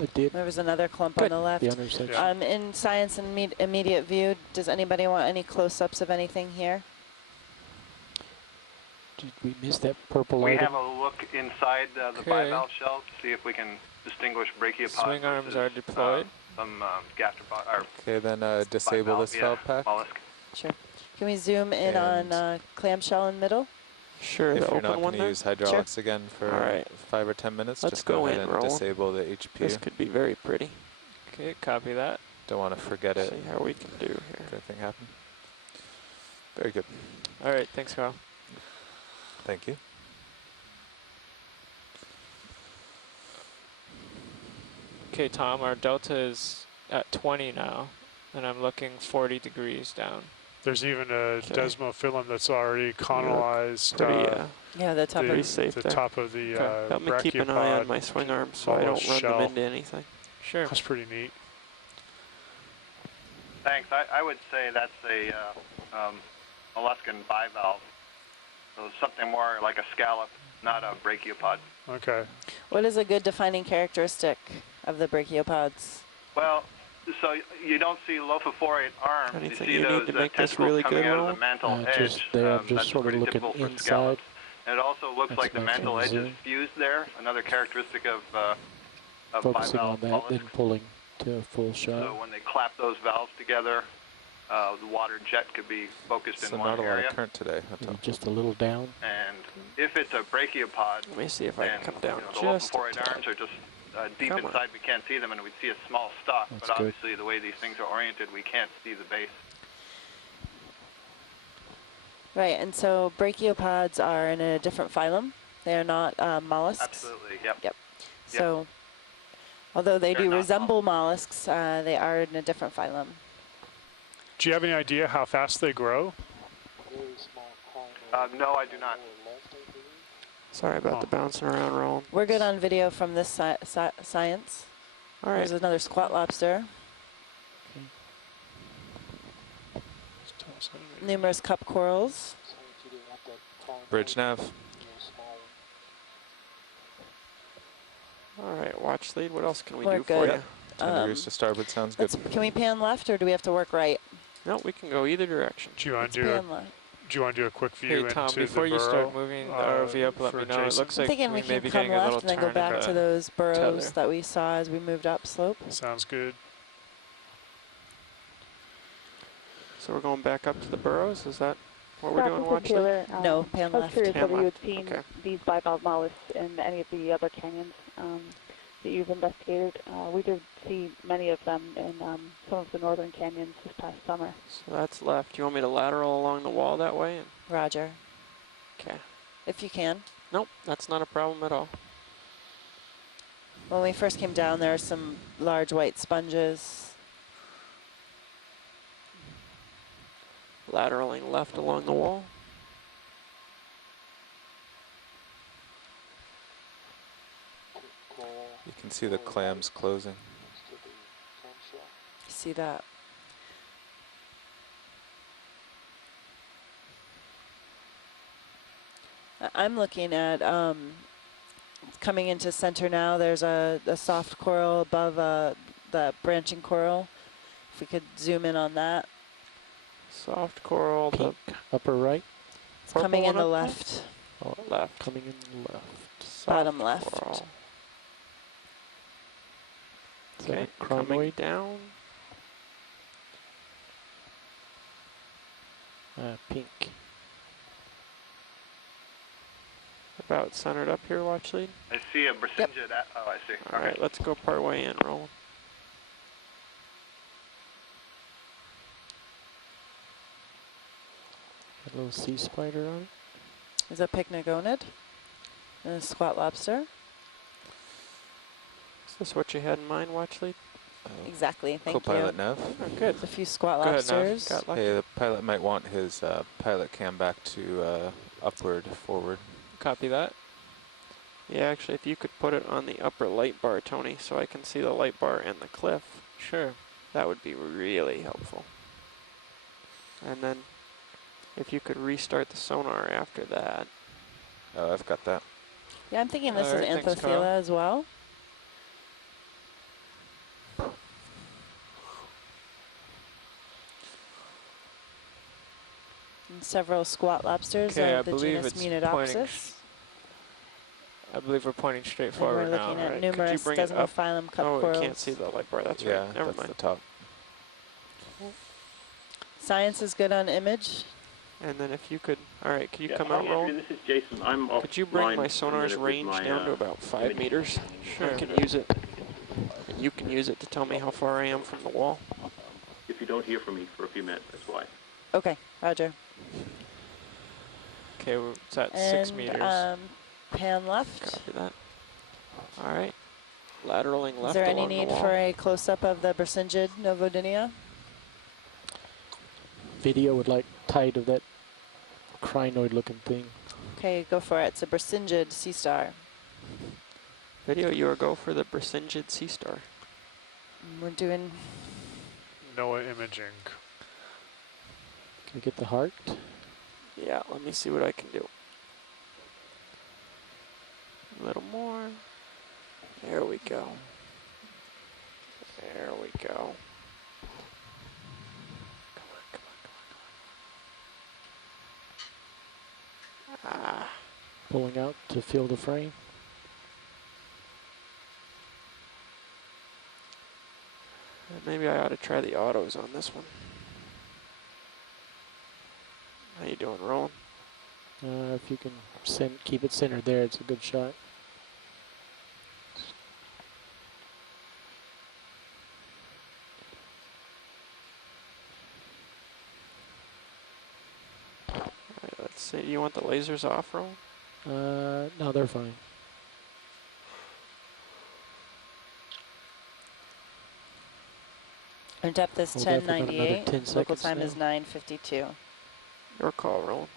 It did. There was another clump on the left. The intersection. In science and immediate view, does anybody want any close-ups of anything here? Did we miss that purple We light? have a look inside the bivalve shell to see if we can distinguish brachiopods. Swing arms are deployed. Some gastropod. Okay, then disable this valve pack. Mollusk. Sure. Can we zoom in on clamshell in middle? Sure. If you're not going to use hydraulics again for 5 or 10 minutes, Let's just go ahead and disable the HP. This could be very pretty. Okay, copy that. Don't want to forget it. See how we can do here. Anything happen? Very good. All right, thanks, Carl. Thank you. Okay, Tom, our delta is at 20 now, and I'm looking 40 degrees down. There's even a desmophyllum that's already colonized. Yeah, the top top of the Help me keep an eye on my swing arms so I don't run them into anything. Sure. That's pretty neat. Thanks. I would say that's a molluscan bivalve. So something more like a scallop, not a brachiopod. Okay. What is a good defining characteristic of the brachiopods? Well, so you don't see lophophorate arms. Anything you see those tentacles coming out of the mantle edge. I'm just that's sort of looking inside. scallops. And it also looks like the mantle edge is fused there. Another characteristic of focusing on bivalve that, mollusks. then pulling to a full shot. So when they clap those valves together, the water jet could be focused in one not a area. lot of current today. Just a little down. And if it's a brachiopod, let me see if I can come down the just lophophorate arms are just deep inside. We can't see them, and we see a small stalk. That's but obviously, the way these things are oriented, we can't see the base. Right, and so brachiopods are in a different phylum. They are not mollusks. Absolutely. Yep. Yep. So, although they do resemble mollusks, they are in a different phylum. Do you have any idea how fast they grow? Very small primary No, I do not. Sorry about the bouncing around roll. We're good on video from this science. All right. There's another squat lobster. Numerous cup corals. Bridge nav. All right, watch lead. What else can we do for you? 10 degrees to starboard sounds good. Can we pan left, or do we have to work right? No, we can go either direction. Do you want to do a quick view Tom, into before the you burrow, start moving the ROV up, let me know. It looks like we may be getting a little turn. And then go back to those burrows that we saw as we moved up slope. Sounds good. So we're going back up to the burrows? Is that what we're doing, watch lead? No, pan left. I was curious whether you had seen okay. these bivalve mollusks in any of the other canyons that you've investigated. We did see many of them in some of the northern canyons this past summer. So that's left. You want me to lateral along the wall that way? Roger. Okay. If you can. Nope, that's not a problem at all. When we first came down, there were some large white sponges. Lateraling left along the wall. You can see the clams closing. See that? I'm looking at coming into center now. There's a soft coral above the branching coral. If we could zoom in on that. Soft coral, pink, upper right. It's coming in the left. Oh, left. Coming in the left. Soft bottom left. Coral. Okay, coming down. Pink. About centered up here, watch lead. I see a Brisingid. Yep. Oh, I see. All right, let's go part way in, roll. A little sea spider on it. Is a picnogonid and a squat lobster. Is this what you had in mind, watch lead? Exactly, thank you. Co-pilot Nev. Oh, good. A few squat lobsters. Got lucky. Hey, the pilot might want his pilot cam back to upward, forward. Copy that. Yeah, actually, if you could put it on the upper light bar, Tony, so I can see the light bar and the cliff. Sure. That would be really helpful. And then if you could restart the sonar after that. Oh, I've got that. Yeah, I'm thinking this is Anthophila as well. And several squat lobsters of the genus Munidopsis. I believe we're pointing straight forward now. We're looking at numerous Desmophyllum cup corals. Oh, we can't see the light bar. That's right. Never mind. The top. Science is good on image. And then if you could, all right, could you come out, roll? This is Jason. I'm off. Could you bring my sonar's range down to about 5 meters? Sure. I can use it. And you can use it to tell me how far I am from the wall. If you don't hear from me for a few minutes, that's why. Okay, roger. Okay, it's at 6 meters. Pan left. Copy that. All right. Lateraling left. Is there any need for a close-up of the Brisingid Novodinia? Video would like tight of that crinoid-looking thing. Okay, go for it. It's a Brisingid sea star. Video, you are go for the Brisingid sea star. We're doing NOAA imaging. Can we get the heart? Yeah, let me see what I can do. A little more. There we go. There we go. Come on. Ah. Pulling out to fill the frame. Maybe I ought to try the autos on this one. How you doing, Roland? If you can keep it centered there, it's a good shot. All right, let's see. Do you want the lasers off, Roland? No, they're fine. Our depth is 1098. Local time is 9:52. Your call, Roland.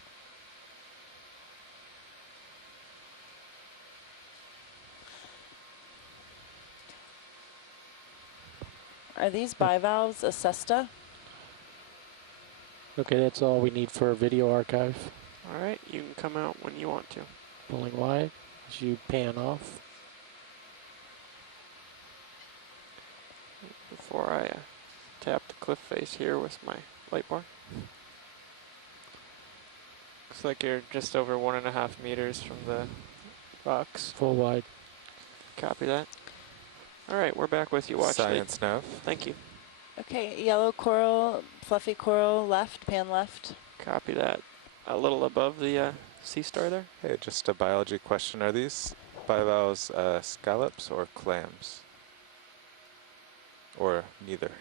Are these bivalves a cesta? Okay, that's all we need for a video archive. All right, you can come out when you want to. Pulling wide as you pan off. Before I tap the cliff face here with my light bar. Looks like you're just over 1.5 meters from the rocks. Full wide. Copy that. All right, we're back with you, watch Science lead. nav. Thank you. Okay, yellow coral, fluffy coral left, pan left. Copy that. A little above the sea star there. Hey, just a biology question. Are these bivalves scallops or clams? Or neither?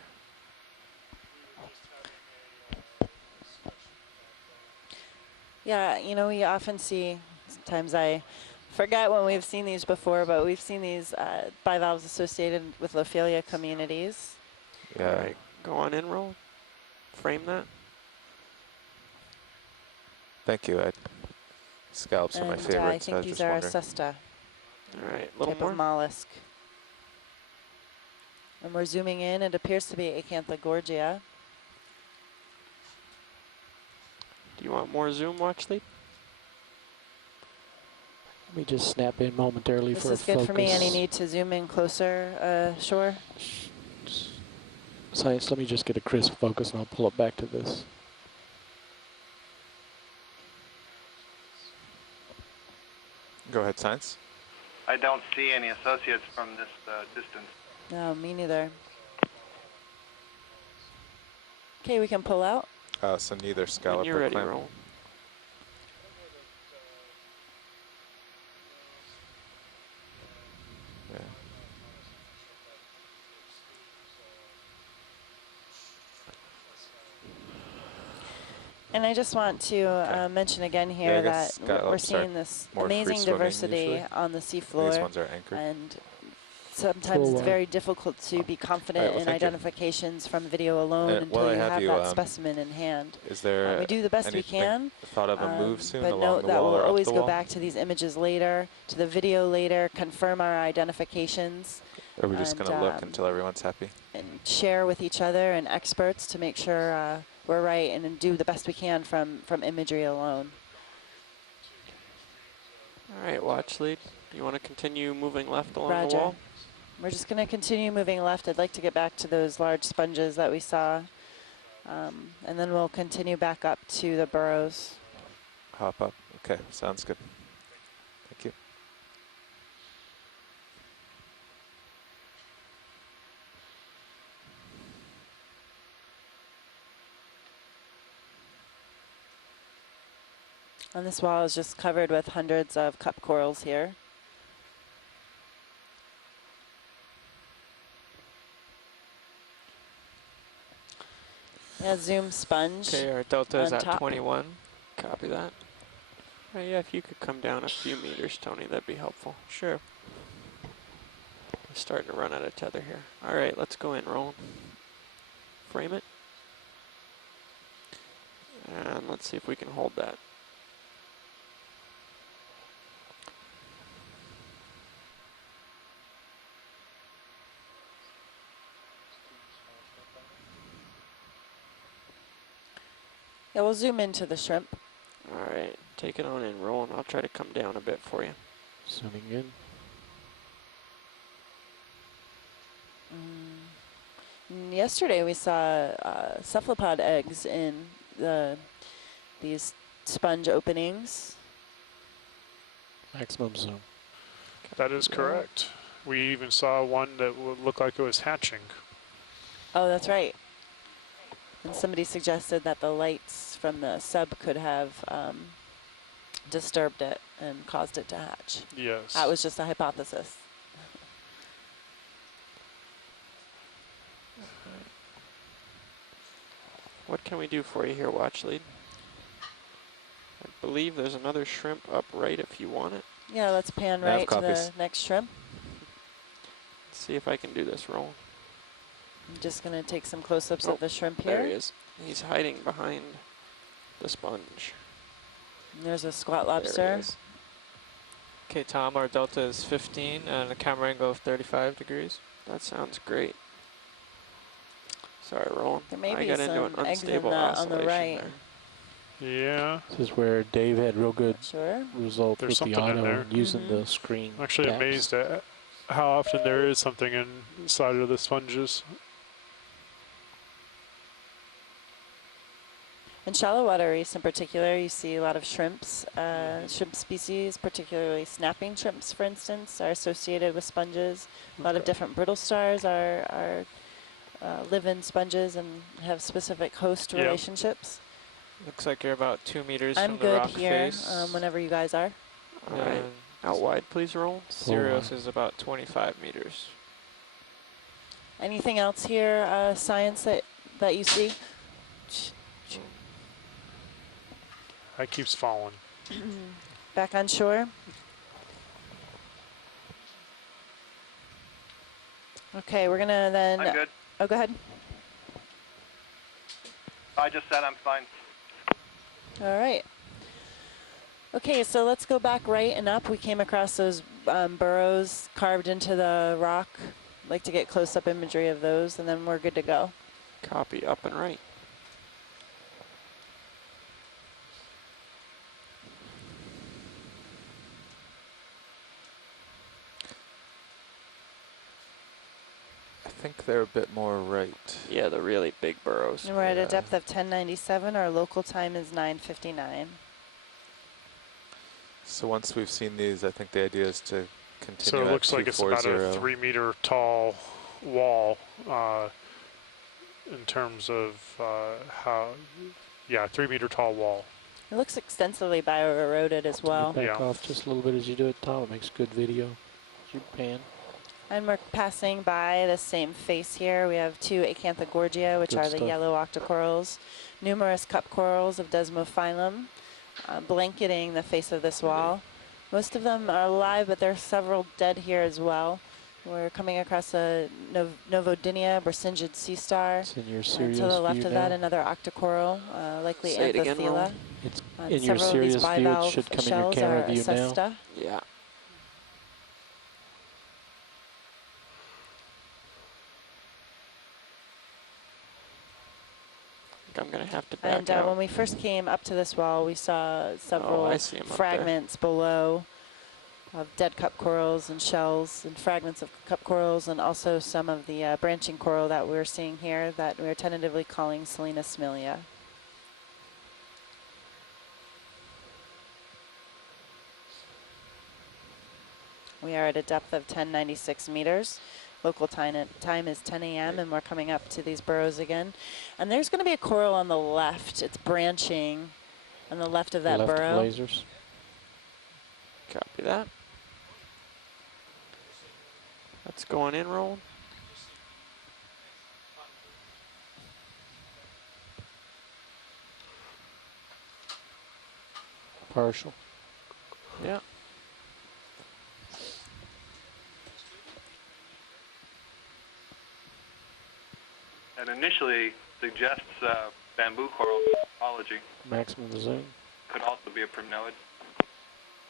Yeah, you know, we often see, sometimes I forget when we've seen these before, but we've seen these bivalves associated with Lophelia communities. Yeah. All right, go on in, roll. Frame that. Thank you. Scallops are my favorites. I think these are a cesta. All right, a little type more. Of mollusk. And we're zooming in. It appears to be Acanthogorgia. Do you want more zoom, watch lead? Let me just snap in momentarily for focus. This is good for me. Any need to zoom in closer, Shore? Science, let me just get a crisp focus and I'll pull it back to this. Go ahead, Science. I don't see any associates from this distance. No, me neither. Okay, we can pull out. So neither scallop or clam. Roll. Yeah. And I just want to mention again here that we're seeing this amazing diversity on the seafloor. These ones are anchored. And sometimes it's very difficult to be confident in identifications from video alone until you have that specimen in hand. Is there we do the best we can. Thought of a move soon but note that we'll always go back to these images later, to the video later, confirm our identifications. Or are we just going to look until everyone's happy? And share with each other and experts to make sure we're right and do the best we can from imagery alone. All right, watch lead. You want to continue moving left along the wall? We're just going to continue moving left. I'd like to get back to those large sponges that we saw. And then we'll continue back up to the burrows. Hop up. Okay, sounds good. Thank you. And this wall is just covered with hundreds of cup corals here. Yeah, zoom sponge. Okay, our delta is at 21. Copy that. Right, yeah, if you could come down a few meters, Tony, that'd be helpful. Sure. We're starting to run out of tether here. All right, let's go in, roll. Frame it. And let's see if we can hold that. Yeah, we'll zoom into the shrimp. All right, take it on in, roll, and I'll try to come down a bit for you. Zooming in. Yesterday we saw cephalopod eggs in these sponge openings. Maximum zoom. That is correct. We even saw one that would look like it was hatching. Oh, that's right. And somebody suggested that the lights from the sub could have disturbed it and caused it to hatch. Yes. That was just a hypothesis. What can we do for you here, watch lead? I believe there's another shrimp up right if you want it. Yeah, let's pan right to the next shrimp. Let's see if I can do this roll. I'm just going to take some close-ups of the shrimp here. There he is. He's hiding behind the sponge. And there's a squat lobster. Okay, Tom, our delta is 15 and a camera angle of 35 degrees. That sounds great. Sorry, Roland. There may be some eggs in that on the right. There. Yeah. This is where Dave had real good results There's with the auto using the screen. I'm actually amazed at how often there is something inside of the sponges. In shallow water reefs in particular, you see a lot of shrimps. Shrimp species, particularly snapping shrimps, for instance, are associated with sponges. A lot of different brittle stars live in sponges and have specific host relationships. Looks like you're about 2 meters from the rock face. I'm good here whenever you guys are. All right. Out wide, please, Roll. Sirius is about 25 meters. Anything else here, science, that you see? That keeps falling. Back on shore. Okay, we're gonna then. I'm good. Oh, go ahead. I just said I'm fine. All right. Okay, so let's go back right and up. We came across those burrows carved into the rock. I'd like to get close-up imagery of those, and then we're good to go. Copy, up and right. I think they're a bit more right. Yeah, the really big burrows. And we're at a depth of 1097. Our local time is 9:59. So once we've seen these, I think the idea is to continue. So it looks like it's about a 3 meter tall wall in terms of 3 meter tall wall. It looks extensively bioeroded as well. Back off just a little bit as you do it, Tom. It makes good video. As you pan. And we're passing by the same face here. We have 2 Acanthogorgia, which are the yellow octocorals, numerous cup corals of Desmophyllum, blanketing the face of this wall. Most of them are alive, but there are several dead here as well. We're coming across a Novodinia, Brisingid sea star. It's in your and to the left of that, another octocoral, likely Anthothela. It's in your Sirius view. It should come in your camera view now. Yeah. I'm going to have to back out. When we first came up to this wall, we saw several fragments below of dead cup corals and shells and fragments of cup corals, and also some of the branching coral that we're seeing here that we're tentatively calling Selena smilia. We are at a depth of 1096 meters. Local time is 10 a.m. and we're coming up to these burrows again. And there's going to be a coral on the left. It's branching on the left of that burrow. Lasers. Copy that. That's going in, Roll. Partial. Yeah. And initially suggests bamboo coral morphology. Maximum zoom. Could also be a primnoid.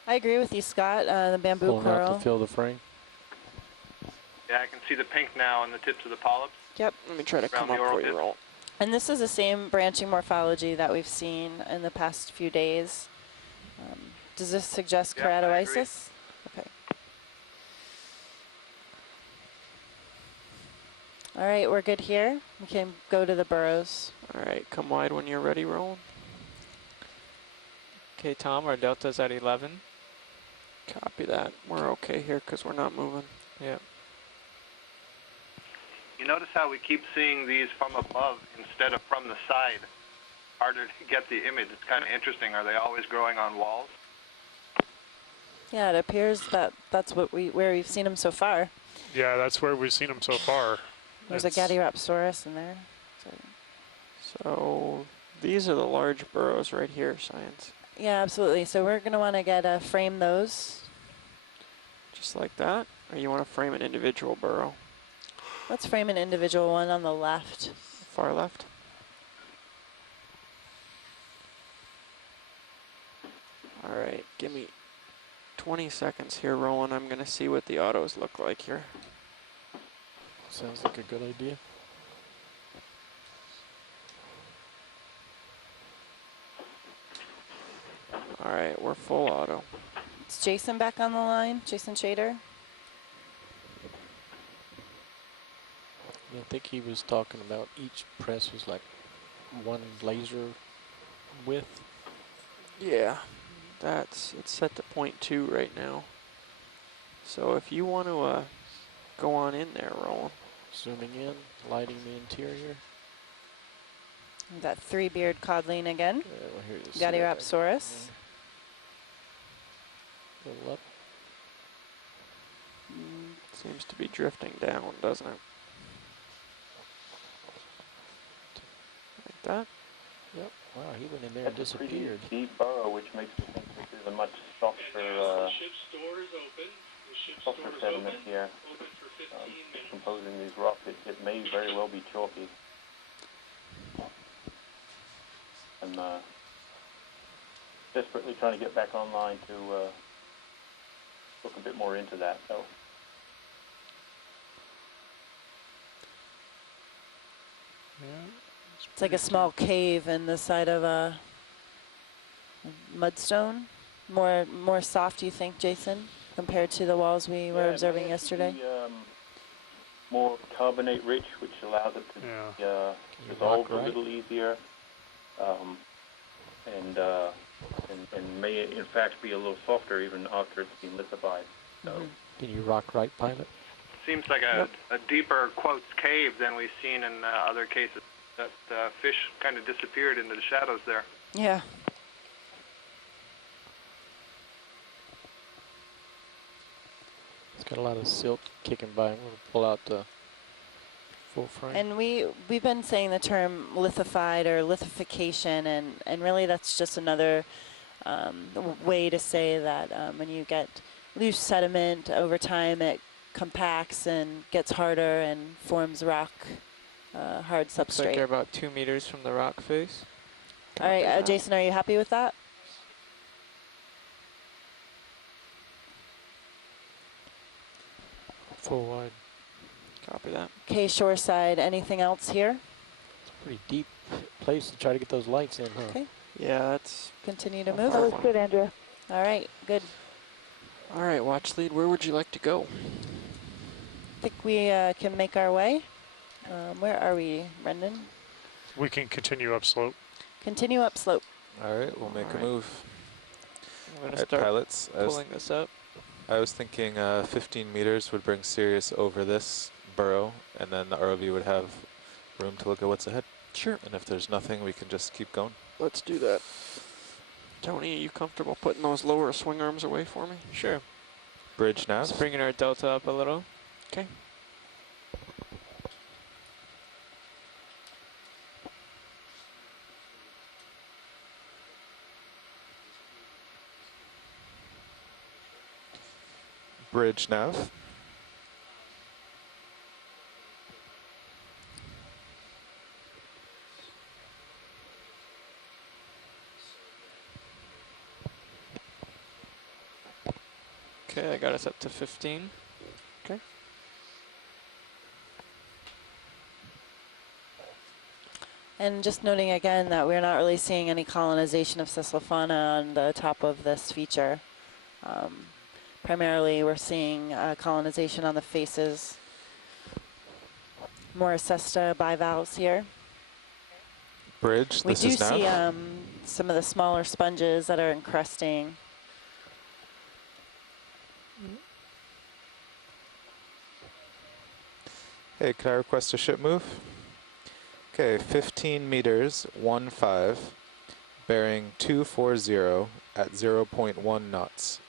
I agree with you, Scott. The bamboo coral. Pulling out to fill the frame. Yeah, I can see the pink now on the tips of the polyps. Yep. Let me try to come up for you, Roll. And this is the same branching morphology that we've seen in the past few days. Does this suggest keratoisis? Okay. All right, we're good here. We can go to the burrows. All right, come wide when you're ready, Roland. Okay, Tom, our delta's at 11. Copy that. We're okay here because we're not moving. Yeah. You notice how we keep seeing these from above instead of from the side. Harder to get the image. It's kind of interesting. Are they always growing on walls? Yeah, it appears that that's where we've seen them so far. Yeah, that's where we've seen them so far. There's a Gadyrapsaurus in there. So these are the large burrows right here, Science. Yeah, absolutely. So we're going to want to frame those. Just like that? Or you want to frame an individual burrow? Let's frame an individual one on the left. Far left. All right, give me 20 seconds here, Roland. I'm going to see what the autos look like here. Sounds like a good idea. All right, we're full auto. Is Jason back on the line? Jason Shader? I think he was talking about each press was like one laser width. Yeah, it's set to 0.2 right now. So if you want to go on in there, Roland. Zooming in, lighting the interior. That three-beard codling again. Well, here it is. Gadiropsaurus. A little up. Seems to be drifting down, doesn't it? Like that. Yep. Wow, he went in there and disappeared. It's a pretty deep burrow, which makes me think this is a much softer, softer sediment here. Composing these rocks, it may very well be chalky. I'm desperately trying to get back online to look a bit more into that, though. Yeah, it's like a small cave in the side of a mudstone. More soft, you think, Jason, compared to the walls we were observing yesterday? More carbonate rich, which allows it to be dissolve a little easier, and may in fact be a little softer even after it's been lithified. So. Can you rock right, pilot? Seems like a deeper, quotes, cave than we've seen in other cases. That fish kind of disappeared into the shadows there. Yeah. It's got a lot of silt kicking by. I'm going to pull out the full frame. And we've been saying the term lithified or lithification, and really that's just another way to say that when you get loose sediment over time, it compacts and gets harder and forms rock, hard substrate. Looks like you're about 2 meters from the rock face. All right, Jason, are you happy with that? Full wide. Copy that. Okay, shore side. Anything else here? It's a pretty deep place to try to get those lights in, huh? Okay. Yeah, that's... Continue to move. That was good, Andrea. All right, good. All right, watch lead. Where would you like to go? I think we can make our way. Where are we, Brendan? We can continue upslope. Continue upslope. All right, we'll make a move. I'm going to start pilots, pulling this up. I was thinking 15 meters would bring Sirius over this burrow, and then the ROV would have room to look at what's ahead. Sure. And if there's nothing, we can just keep going. Let's do that. Tony, are you comfortable putting those lower swing arms away for me? Sure. Bridge nav. Just bringing our delta up a little. Okay. Bridge nav. Okay, I got us up to 15. Okay. And just noting again that we're not really seeing any colonization of Cislofauna on the top of this feature. Primarily, we're seeing colonization on the faces. More cesta bivalves here. Bridge, we do see some of the smaller sponges that are encrusting. Hey, can I request a ship move? Okay, 15 meters, 1-5, bearing 240 at 0.1 knots.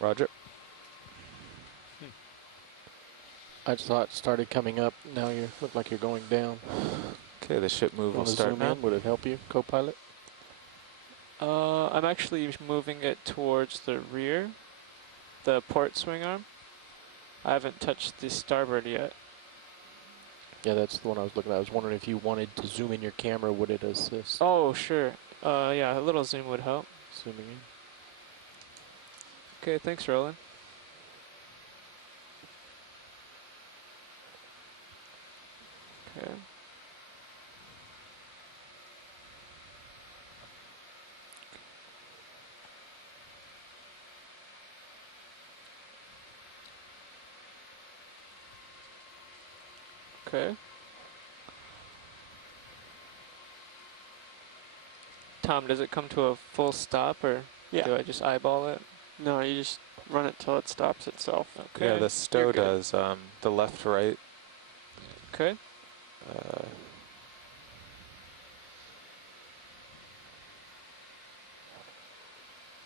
Roger. I just thought it started coming up. Now you look like you're going down. Okay, the ship move will start now. Would it help you, co-pilot? I'm actually moving it towards the rear, the port swing arm. I haven't touched the starboard yet. Yeah, that's the one I was looking at. I was wondering if you wanted to zoom in your camera, would it assist? Oh, sure. Yeah, a little zoom would help. Zooming in. Okay, thanks, Roland. Okay. Okay. Tom, does it come to a full stop, or do I just eyeball it? No, you just run it till it stops itself. Okay. Yeah, the stow does the left-right. Okay.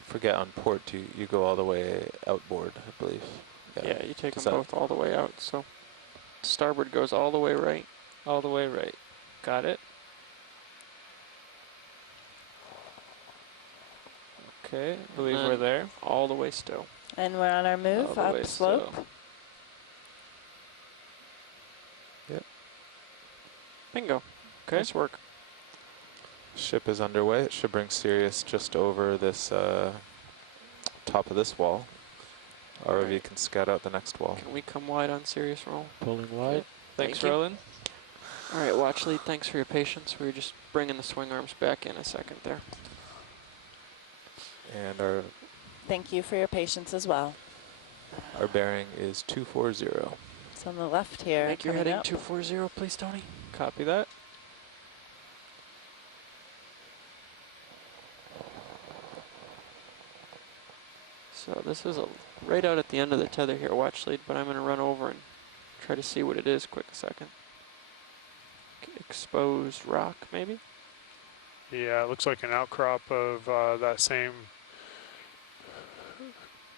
Forget on port, you go all the way outboard, I believe. Yeah, you take them both all the way out, so starboard goes all the way right. All the way right. Got it. Okay, I believe we're there. All the way stow. And we're on our move, up slope. Yep. Bingo. Okay. Nice work. Ship is underway. It should bring Sirius just over this top of this wall. ROV can scout out the next wall. Can we come wide on Sirius roll? Pulling wide. Thanks, Roland. All right, watch lead. Thanks for your patience. We were just bringing the swing arms back in a second there. And our... Thank you for your patience as well. Our bearing is 240. It's on the left here. Make your heading 240, please, Tony. Copy that. So this is right out at the end of the tether here, watch lead, but I'm going to run over and try to see what it is quick a second. Exposed rock, maybe? Yeah, it looks like an outcrop of that same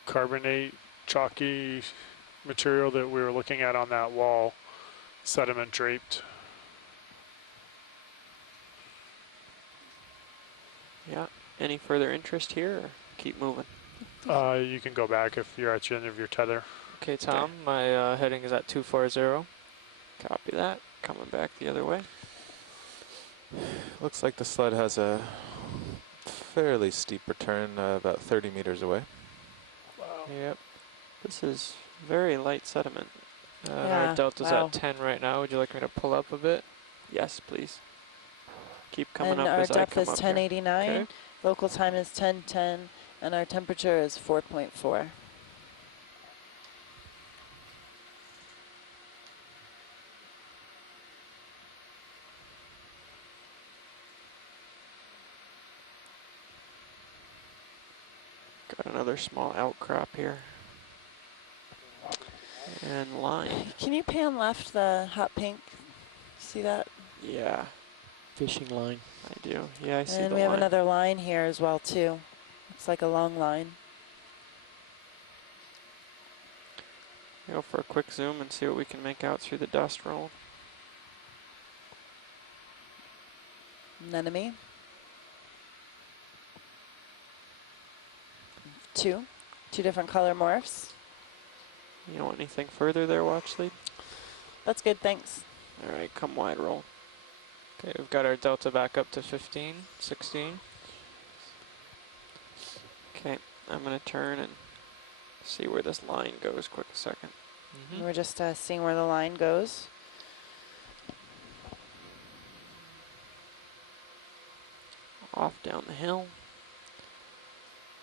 carbonate, chalky material that we were looking at on that wall, sediment draped. Yeah, any further interest here, or keep moving? You can go back if you're at the end of your tether. Okay, Tom, my heading is at 240. Copy that. Coming back the other way. Looks like the sled has a fairly steep return, about 30 meters away. Wow. Yep. This is very light sediment. Our delta's at 10 right now. Would you like me to pull up a bit? Yes, please. Keep coming up as I come up. And our depth is 1089. Okay. Local time is 1010. And our temperature is 4.4. Got another small outcrop here. And line. Can you pan left the hot pink? See that? Yeah. Fishing line. I do. Yeah, I see the line. And we have another line here as well, too. It's like a long line. Go for a quick zoom and see what we can make out through the dust roll. Anemone. Two different color morphs. You don't want anything further there, watch lead? That's good, thanks. All right, come wide roll. Okay, we've got our delta back up to 15, 16. Okay, I'm going to turn and see where this line goes quick a second. We're just seeing where the line goes. Off down the hill.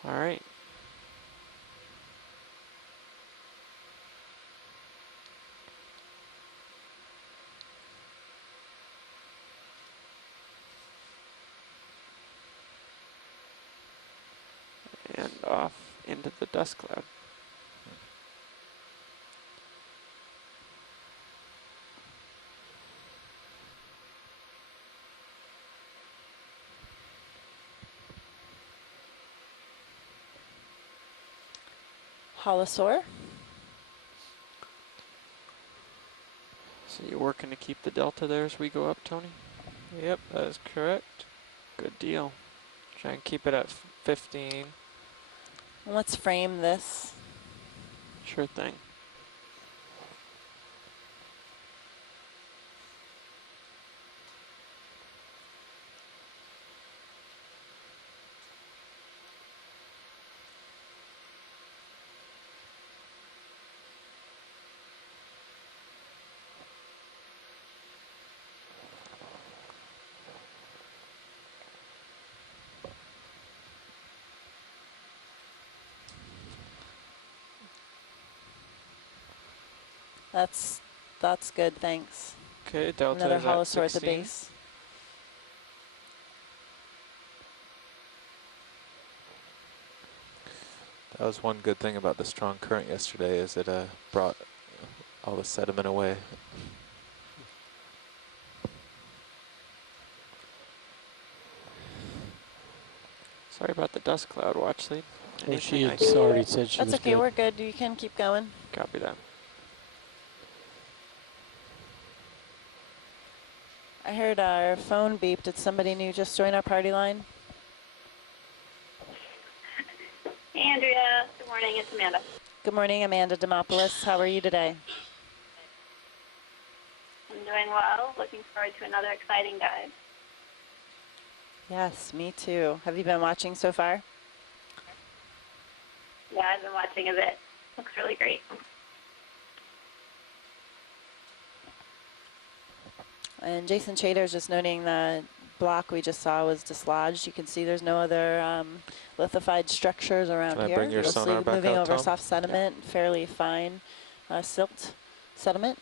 All right. And off into the dust cloud. Holosaur. So you're working to keep the delta there as we go up, Tony? Yep, that is correct. Good deal. Try and keep it at 15. Let's frame this. Sure thing. That's good, thanks. Okay, delta another is holosaur at at the base. That was one good thing about the strong current yesterday, is it brought all the sediment away. Sorry about the dust cloud, watch lead. Well, she had already said she was good. That's okay, we're good. You can keep going. Copy that. I heard our phone beep. Did somebody new just join our party line? Hey, Andrea. Good morning. It's Amanda. Good morning, Amanda Demopoulos. How are you today? I'm doing well. Looking forward to another exciting dive. Yes, me too. Have you been watching so far? Yeah, I've been watching a bit. Looks really great. And Jason Chater is just noting the block we just saw was dislodged. You can see there's no other lithified structures around here. Can I bring your sonar back moving out, over Tom? soft sediment, fairly fine silt sediment.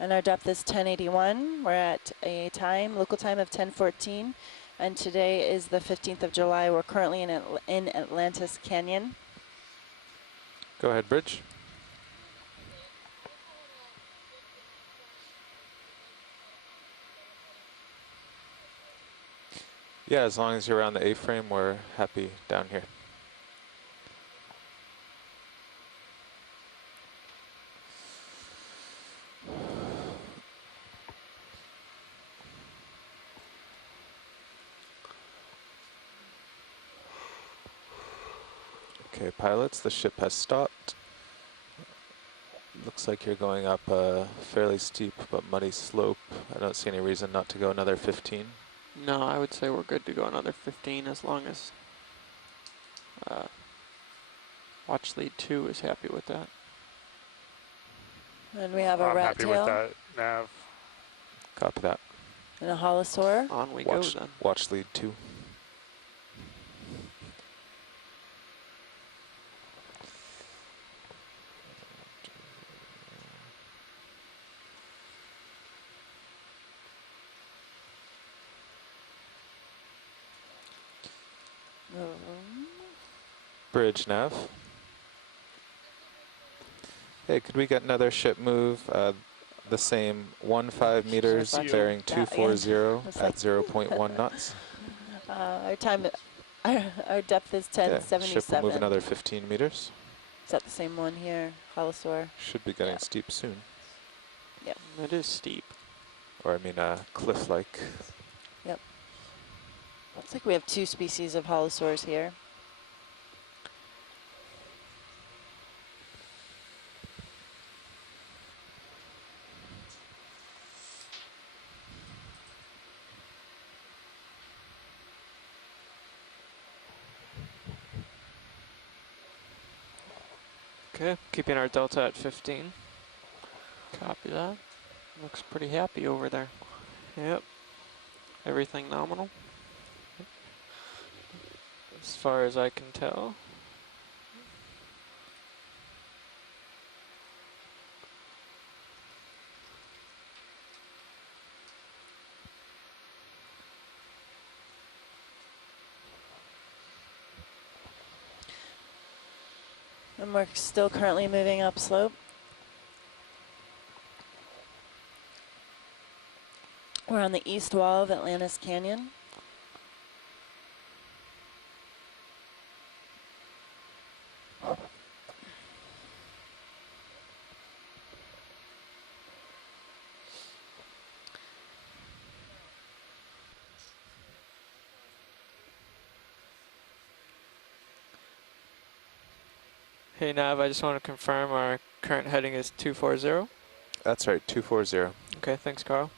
And our depth is 1081. We're at a local time of 10:14. And today is the 15th of July. We're currently in Atlantis Canyon. Go ahead, Bridge. Yeah, as long as you're around the A-frame, we're happy down here. Okay, pilots, the ship has stopped. Looks like you're going up a fairly steep but muddy slope. I don't see any reason not to go another 15. No, I would say we're good to go another 15 as long as watch lead 2 is happy with that. And we have a rat tail. I'm happy with that, Nav. Copy that. And a holosaur. On we go then. Watch lead 2. Bridge, Nav. Hey, could we get another ship move? The same 15 meters, bearing 240 at 0.1 knots. Our depth is 1077. Ship will move another 15 meters. Is that the same one here, holosaur? Should be getting steep soon. Yep. It is steep. Or I mean, cliff-like. Yep. Looks like we have 2 species of holosaurs here. Okay, keeping our delta at 15. Copy that. Looks pretty happy over there. Yep. Everything nominal? As far as I can tell. And we're still currently moving upslope. We're on the east wall of Atlantis Canyon. Hey Nav, I just want to confirm our current heading is 240. That's right, 240. Okay, thanks, Carl.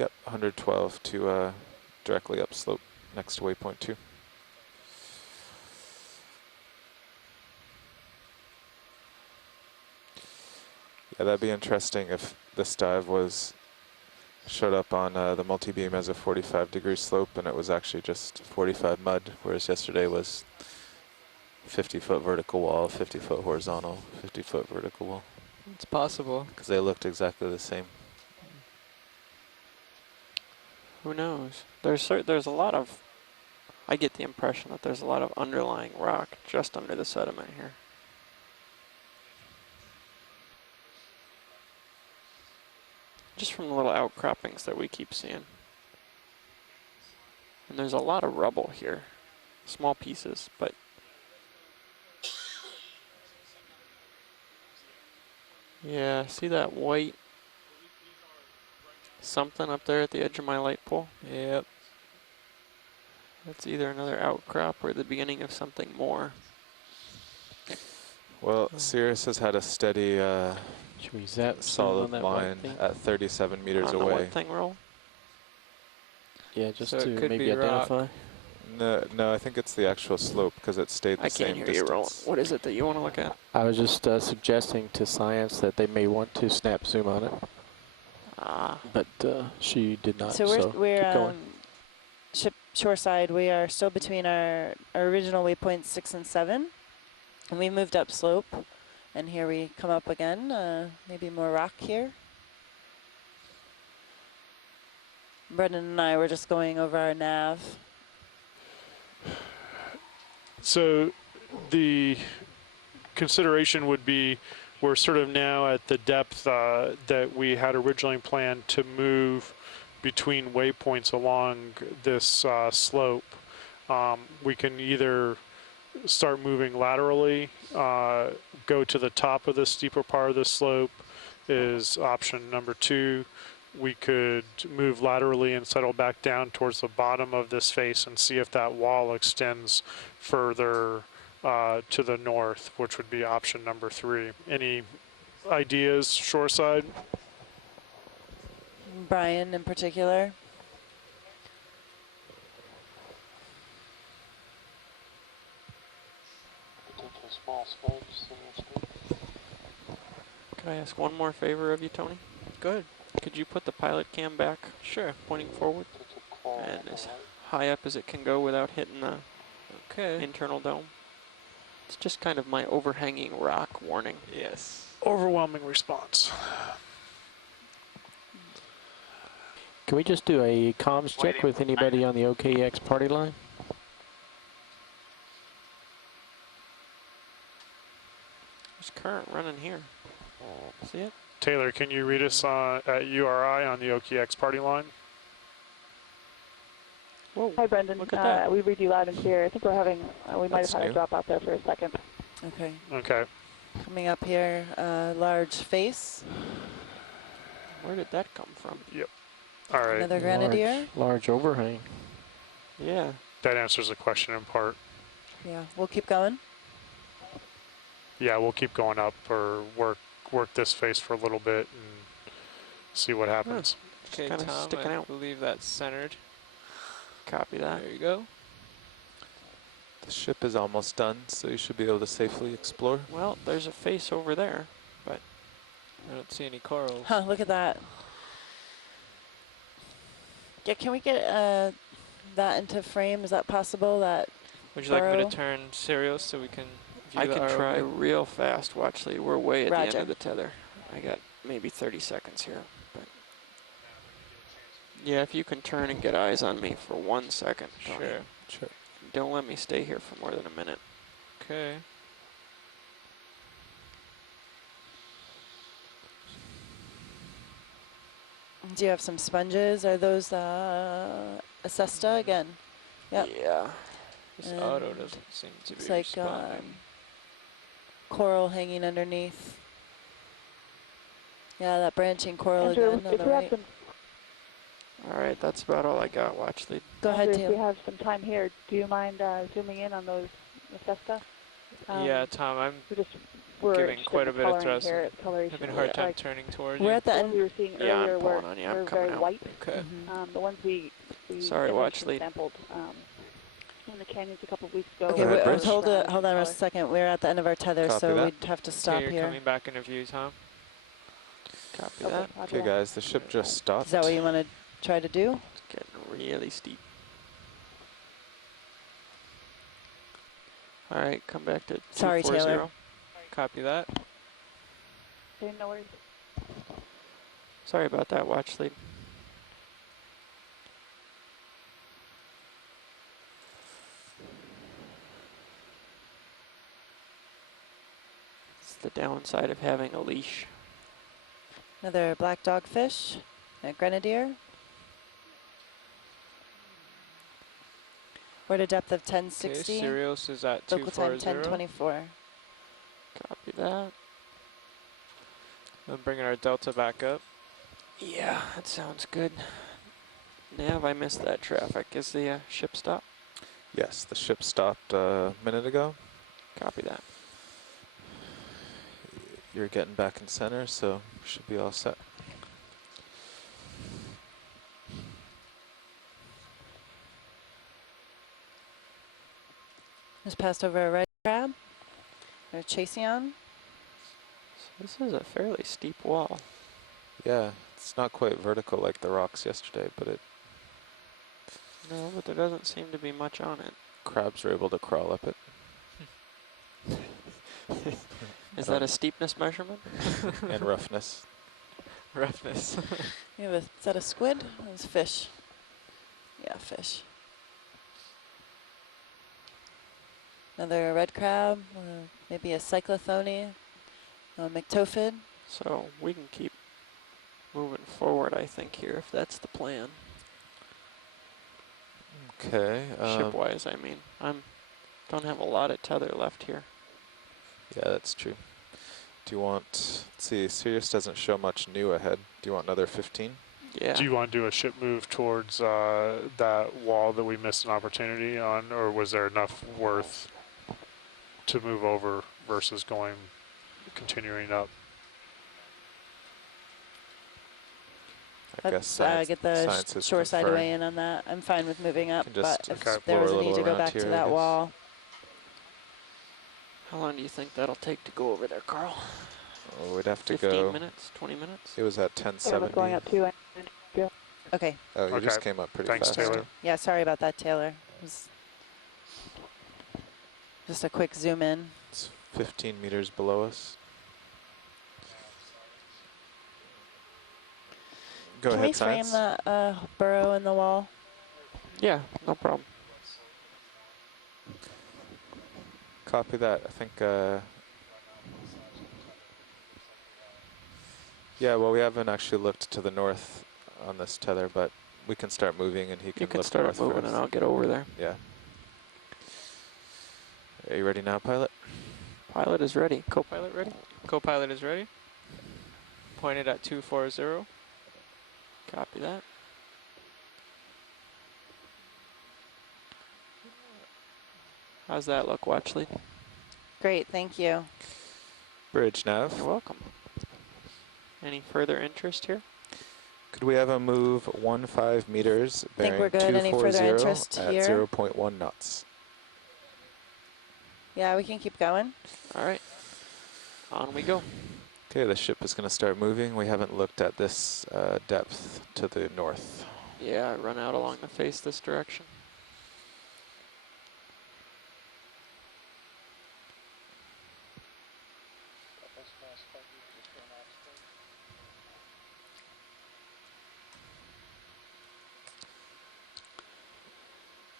Yep, 112 to directly upslope next to waypoint 2. Yeah, that'd be interesting if this dive showed up on the multi-beam as a 45-degree slope and it was actually just 45 mud, whereas yesterday was 50-foot vertical wall, 50-foot horizontal, 50-foot vertical wall. It's possible. Because they looked exactly the same. Who knows? There's a lot of, I get the impression that there's a lot of underlying rock just under the sediment here. Just from the little outcroppings that we keep seeing. And there's a lot of rubble here. Small pieces, but yeah, see that white something up there at the edge of my light pole? Yep. That's either another outcrop or the beginning of something more. Well, Sirius has had a steady, solid line at 37 meters away. What thing roll? Yeah, just so to maybe identify. No, I think it's the actual slope because it stayed the same distance. I can't hear you rolling. What is it that you want to look at? I was just suggesting to science that they may want to snap zoom on it. But she did not. So we're shoreside. We are still between our original waypoints 6 and 7, and we moved up slope, and here we come up again. Maybe more rock here. Brendan and I were just going over our nav. So the consideration would be we're sort of now at the depth that we had originally planned to move between waypoints along this slope. We can either start moving laterally, go to the top of the steeper part of the slope is option number 2. We could move laterally and settle back down towards the bottom of this face and see if that wall extends further to the north, which would be option number 3. Any ideas shoreside? Brian in particular? Could I ask one more favor of you, Tony? Go ahead. Could you put the pilot cam back? Sure. Pointing forward. And as high up as it can go without hitting the internal dome. It's just kind of my overhanging rock warning. Yes. Overwhelming response. Can we just do a comms check with anybody on the OKEX party line? There's current running here. See it? Taylor, can you read us at URI on the OKEX party line? Whoa. Hi, Brendan. Look at that. We read you loud and clear. I think we're having, we might have had a drop out there for a second. Okay. Okay. Coming up here, large face. Where did that come from? Yep. All right. Another grenadier. Large overhang. Yeah. That answers the question in part. Yeah, we'll keep going. Yeah, we'll keep going up or work this face for a little bit and see what happens. Okay, Tom, I believe that's centered. Copy that. There you go. The ship is almost done, so you should be able to safely explore. Well, there's a face over there, but I don't see any corals. Huh, look at that. Yeah, can we get that into frame? Is that possible? Would you like me to turn serial so we can view I can try real fast. Watch, Lee. We're way at the end of the tether. I got maybe 30 seconds here. But yeah, if you can turn and get eyes on me for 1 second. Sure. Sure. Don't let me stay here for more than a minute. Okay. Do you have some sponges? Are those Acesta again? Yep. Yeah. This auto doesn't seem to be like coral hanging underneath. Yeah, that branching coral Andrew, again on the right. All right, that's about all I got. Watch, Lee. Go ahead, If we have some time here, do you mind zooming in on those Acesta? Yeah, Tom, giving quite a bit of thrust. Having a hard time turning towards you. We're at the end. We were seeing earlier were very white. Okay. The ones we watch lead. Sampled in the canyons a couple of weeks ago. Okay, hold on a second. We're at the end of our tether, so we'd have to stop you're here. Coming back into view, Tom. Copy that. Okay, guys, the ship just stopped. Is that what you want to try to do? It's getting really steep. All right, come back to 240. Sorry, Taylor. Copy that. Okay, no worries. Sorry about that, watch lead. It's the downside of having a leash. Another black dogfish, a grenadier. We're at a depth of 1060. Okay, Sirius is at local 240. time 1024. Copy that. I'm bringing our delta back up. Yeah, that sounds good. Nav, I missed that traffic. Is the ship stopped? Yes, the ship stopped a minute ago. Copy that. You're getting back in center, so should be all set. Just passed over a red crab, or Chaseon. So this is a fairly steep wall. Yeah, it's not quite vertical like the rocks yesterday, but it... No, but there doesn't seem to be much on it. Crabs are able to crawl up it. Is that a steepness measurement? And roughness. Roughness. Is that a squid? It's fish. Yeah, fish. Another red crab, maybe a cyclothone, a myctophid. So we can keep moving forward, I think, here, if that's the plan. Okay. Ship-wise, I mean. Don't have a lot of tether left here. Yeah, that's true. Do you want, let's see, Sirius doesn't show much new ahead. Do you want another 15? Yeah. Do you want to do a ship move towards that wall that we missed an opportunity on, or was there enough worth to move over versus continuing up? I guess science, get the shore side away in on that. I'm fine with moving up, but if there was a need to go back to that wall. How long do you think that'll take to go over there, Carl? Oh, we'd have to 15 minutes, 20 minutes? It was at 1070. Going up too. Okay. Oh, you just came up pretty fast. Thanks, Taylor. Yeah, sorry about that, Taylor. It was just a quick zoom in. It's 15 meters below us. Go ahead, Science. Can we frame that burrow in the wall? Yeah, no problem. Copy that. I think, yeah, well, we haven't actually looked to the north on this tether, but we can start moving and he can look start north moving and I'll get over there. Yeah. Are you ready now, pilot? Pilot is ready. Co-pilot ready? Co-pilot is ready. Pointed at 240. Copy that. How's that look, watch lead? Great, thank you. Bridge nav. You're welcome. Any further interest here? Could we have a move 15 meters bearing think we're good. Any further interest at here? 0.1 knots? Yeah, we can keep going. All right. On we go. Okay, the ship is going to start moving. We haven't looked at this depth to the north. Yeah, run out along the face this direction.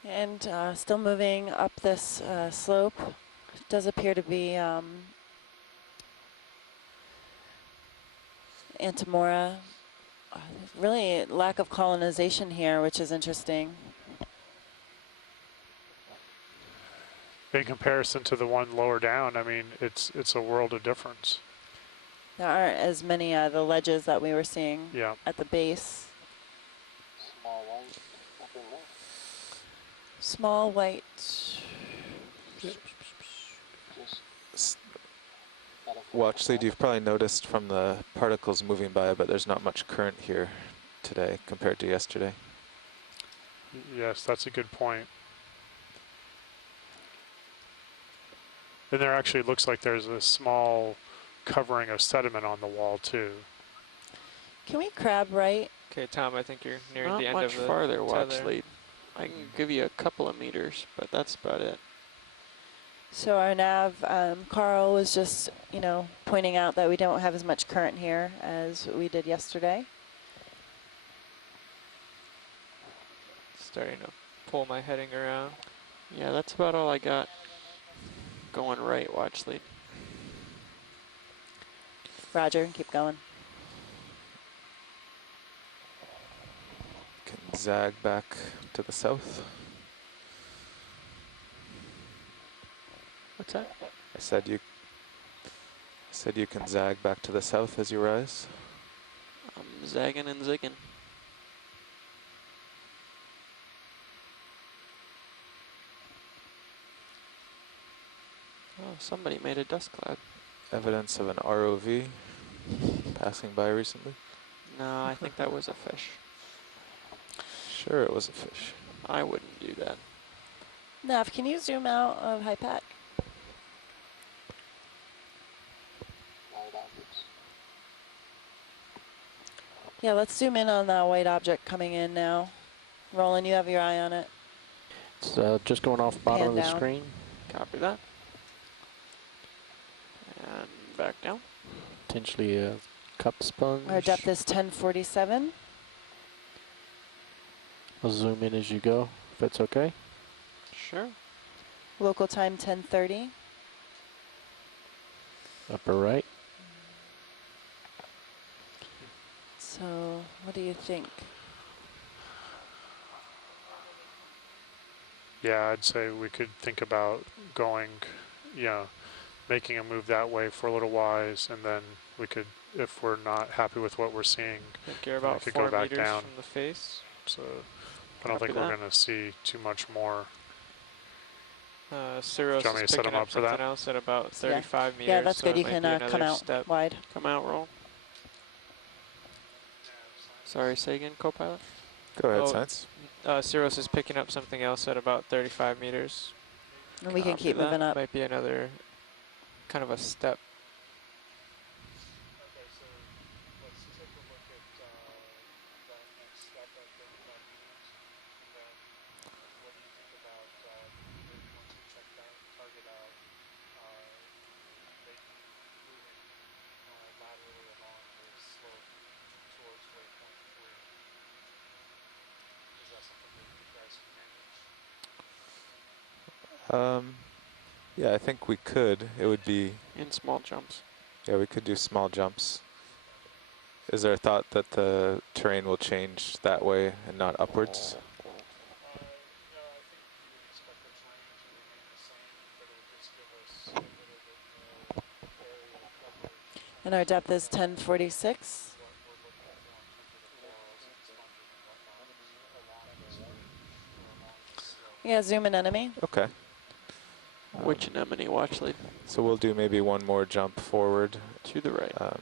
And still moving up this slope. It does appear to be Antimora. Really lack of colonization here, which is interesting. In comparison to the one lower down, I mean, it's a world of difference. There aren't as many the ledges that we were seeing at the base. Small white, nothing left. Small white. Just at watch lead, you've probably noticed from the particles moving by, but there's not much current here today compared to yesterday. Yes, that's a good point. And there actually looks like there's a small covering of sediment on the wall too. Can we crab right? Okay, Tom, I think you're near Not the end much of the farther watch tether. lead. I can give you a couple of meters, but that's about it. So our nav, Carl was just, pointing out that we don't have as much current here as we did yesterday. Starting to pull my heading around. Yeah, that's about all I got going right watch lead. Roger, keep going. Can zag back to the south. What's that? I said you can zag back to the south as you rise. I'm zagging and zigging. Oh, somebody made a dust cloud. Evidence of an ROV passing by recently? No, I think that was a fish. Sure, it was a fish. I wouldn't do that. Nav, can you zoom out of high pack? Yeah, let's zoom in on that white object coming in now. Roland, you have your eye on it. It's just going off bottom of the screen. Copy that. And back down. Potentially a cup sponge. Our depth is 1047. I'll zoom in as you go, if that's okay. Sure. Local time 10:30. Upper right. So, what do you think? Yeah, I'd say we could think about going, making a move that way for a little while, and then we could, if we're not happy with what we're seeing, I think you're about 4 go back meters down. from the face. So I don't think we're going to see too much more. Cyros is picking up something else at about 35 meters. Yeah, that's so good. You can come out step. wide. Come out, roll. Sorry, say again, co-pilot? Go ahead, Science. Cyros is picking up something else at about 35 meters. And we can keep moving up. Might be another kind of a step. Okay, so let's take a look at that next step at 35 meters. And then what do you think about once we check that target out, maybe moving laterally along the slope towards waypoint 3? Is that something that you guys can manage? Yeah, I think we could. It would be in small jumps. Yeah, we could do small jumps. Is there a thought that the terrain will change that way and not upwards? And our depth is 1046. Yeah, zoom in enemy. Okay. Which anemone watch lead? So we'll do maybe one more jump forward. To the right. The other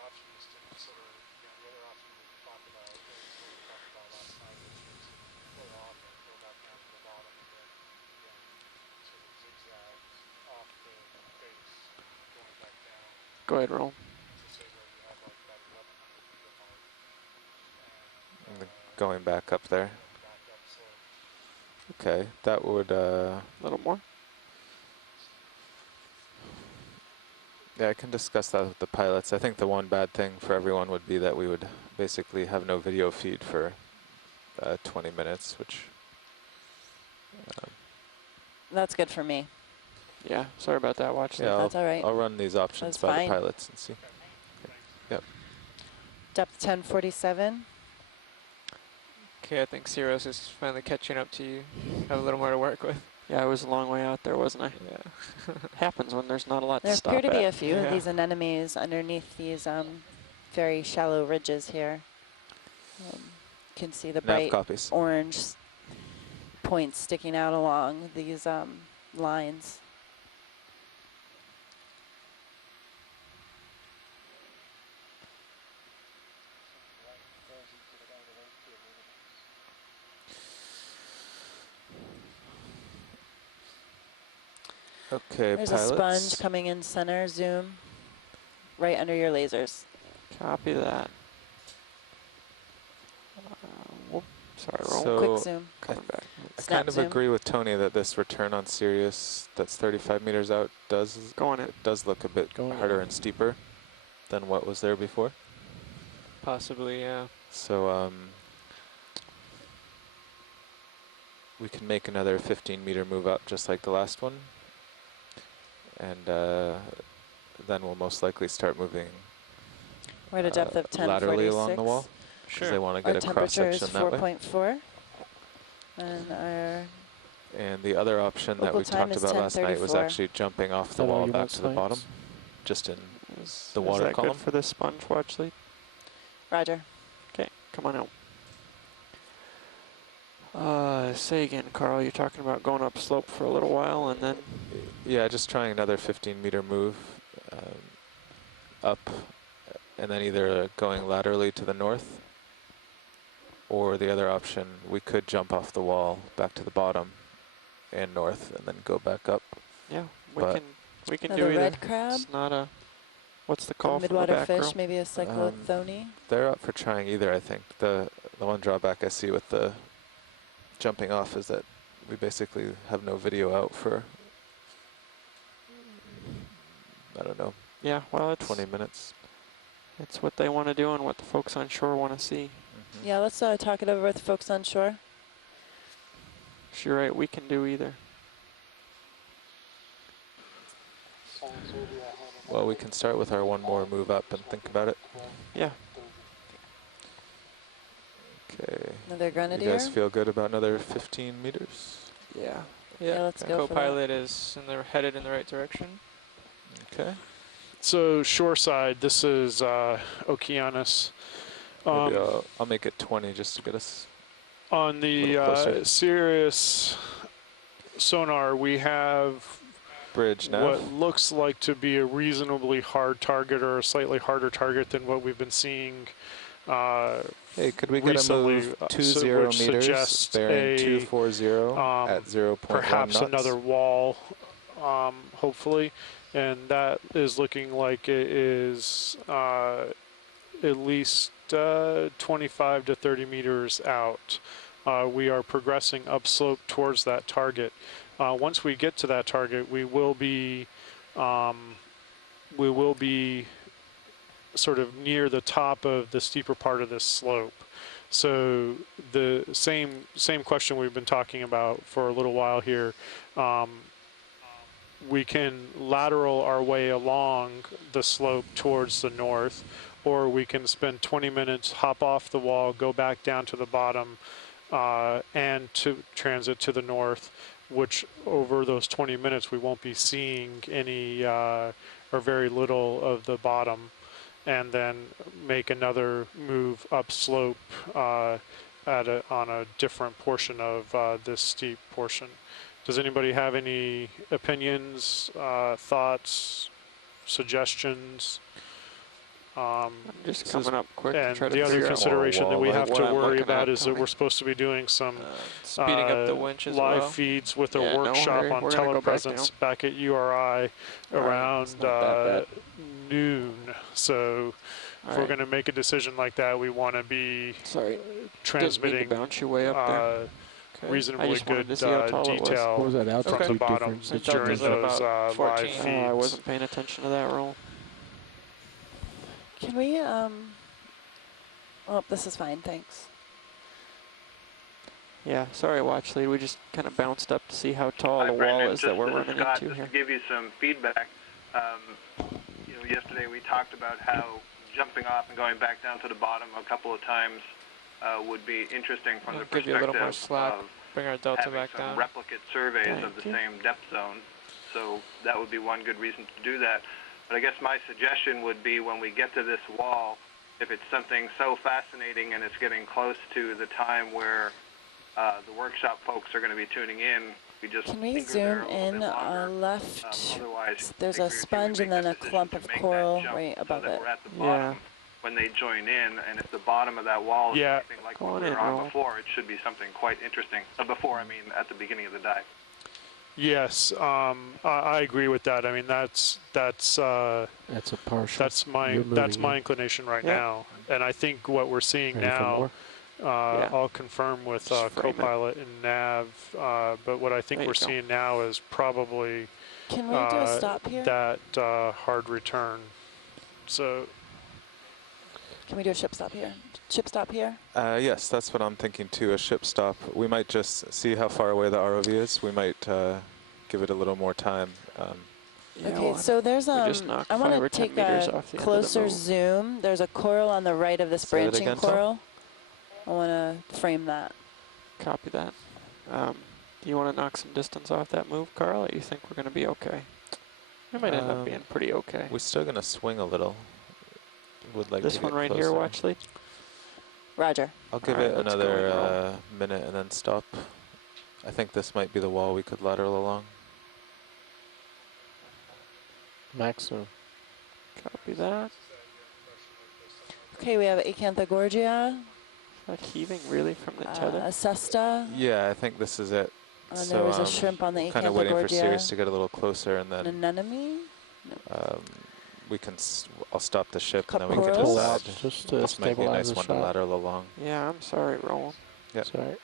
option is to consider, the other option we talked about is what we talked about last night, which is pull off and go back down to the bottom and then sort of zigzag off the face, going back down. Go ahead, roll. To say where you have like that 1100 meter mark. And going back up there. Okay, that would a little more. Yeah, I can discuss that with the pilots. I think the one bad thing for everyone would be that we would basically have no video feed for 20 minutes, which... That's good for me. Yeah, sorry about that, watch yeah, That's all right. I'll run these options by the pilots and see. Okay. Yep. Depth 1047. Okay, I think Cyros is finally catching up to you. Have a little more to work with. Yeah, I was a long way out there, wasn't I? Yeah. Happens when there's not a lot there to stop at. There appear to be a few of these anemones underneath these very shallow ridges here. You can see the bright orange points sticking out along these lines. Okay, There's pilots. a sponge coming in center, zoom, right under your lasers. Copy that. Whoop, sorry, roll. So quick zoom. Coming back. I kind of agree with Tony that this return on Sirius that's 35 meters out does look a bit harder and steeper than what was there before. Possibly, yeah. So we can make another 15-meter move up just like the last one. And then we'll most likely start moving we're at a depth of 1046. Laterally along the wall. Sure. They want to get a cross-section that way. Our temperature is 4.4. And our and the other option that we talked about last night was actually jumping off the wall back to the bottom, just in the water is that column. Good for this sponge watch lead? Roger. Okay, come on out. Say again, Carl, you're talking about going up slope for a little while and then? Yeah, just trying another 15-meter move up, and then either going laterally to the north, or the other option, we could jump off the wall back to the bottom and north, and then go back up. Yeah, we can do either. red crab. It's not a. What's the call from the midwater back fish, row? maybe a cyclothone. They're up for trying either, I think. The one drawback I see with the jumping off is that we basically have no video out for, I don't know. Yeah, well, it's 20 minutes. It's what they want to do and what the folks on shore want to see. Mm-hmm. Yeah, let's talk it over with the folks on shore. You're right, we can do either. Well, we can start with our one more move up and think about it. Yeah. Okay. Another grenadier. You guys feel good about another 15 meters? Yeah. Yeah, let's go for that. Co-pilot is headed in the right direction. Okay. So shore side, this is Okeanos. Maybe I'll make it 20 just to get us on the Sirius sonar. We have bridge nav. What looks like to be a reasonably hard target, or a slightly harder target than what we've been seeing. Hey, could we get a move 20 meters, bearing 240 at 0.1 perhaps knots? Another wall, hopefully, and that is looking like it is at least 25 to 30 meters out. We are progressing upslope towards that target. Once we get to that target, we will be sort of near the top of the steeper part of this slope. So the same question we've been talking about for a little while here. We can lateral our way along the slope towards the north, or we can spend 20 minutes, hop off the wall, go back down to the bottom, and to transit to the north, which over those 20 minutes we won't be seeing any or very little of the bottom, and then make another move upslope on a different portion of this steep portion. Does anybody have any opinions, thoughts, suggestions? I'm just coming up quick. And the other consideration that we have to worry about is that we're supposed to be doing some speeding up the winch as live well. feeds with a workshop on telepresence back at URI around noon. So if we're going to make a decision like that, we want to be transmitting bounce your way up there. Reasonably good detail from the bottom during those live feeds. I wasn't paying attention to that roll. Can we, oh, this is fine, thanks. Yeah, sorry, watch lead. We just kind of bounced up to see how tall the wall is that we're running into here. Just to give you some feedback, you know, yesterday we talked about how jumping off and going back down to the bottom a couple of times would be interesting from the perspective give you a little more slack. Bring our delta having back some down. replicate surveys of the same depth zone. So that would be one good reason to do that. But I guess my suggestion would be when we get to this wall, if it's something so fascinating and it's getting close to the time where the workshop folks are going to be tuning in, we just can we zoom in left? There's a sponge and then a clump of coral right above it. Yeah. When they join in, and if the bottom of that wall is anything like what we were on before, it should be something quite interesting. Before, I mean, at the beginning of the dive. Yes, I agree with that. I mean, that's a partial. That's my inclination right now, and I think what we're seeing now. I'll confirm with Copilot and Nav, but what I think we're seeing now is probably Can we do a stop here? That hard return. So. Can we do a ship stop here? Ship stop here? Yes, that's what I'm thinking too, a ship stop. We might just see how far away the ROV is. We might give it a little more time. Okay, so there's I want to take a closer zoom. There's a coral on the right of this branching coral. I want to frame that. Copy that. Do you want to knock some distance off that move, Carl, or you think we're going to be okay? We might end up being pretty okay. We're still going to swing a little. Would like this to one right closer. Here, watch lead. Roger. I'll give it another minute and then stop. I think this might be the wall we could lateral along. Maximum. Copy that. Okay, we have Acanthogorgia. Is that heaving really from the tether? Acesta. Yeah, I think this is it. So there was a shrimp on the Acanthogorgia. Kind of waiting for Sirius to get a little closer, and then. An anemone? No. We can. I'll stop the ship, Cup and then we can just. Out. Just this might be a nice one to lateral along. Yeah, I'm sorry, Roland. Yeah. Sorry.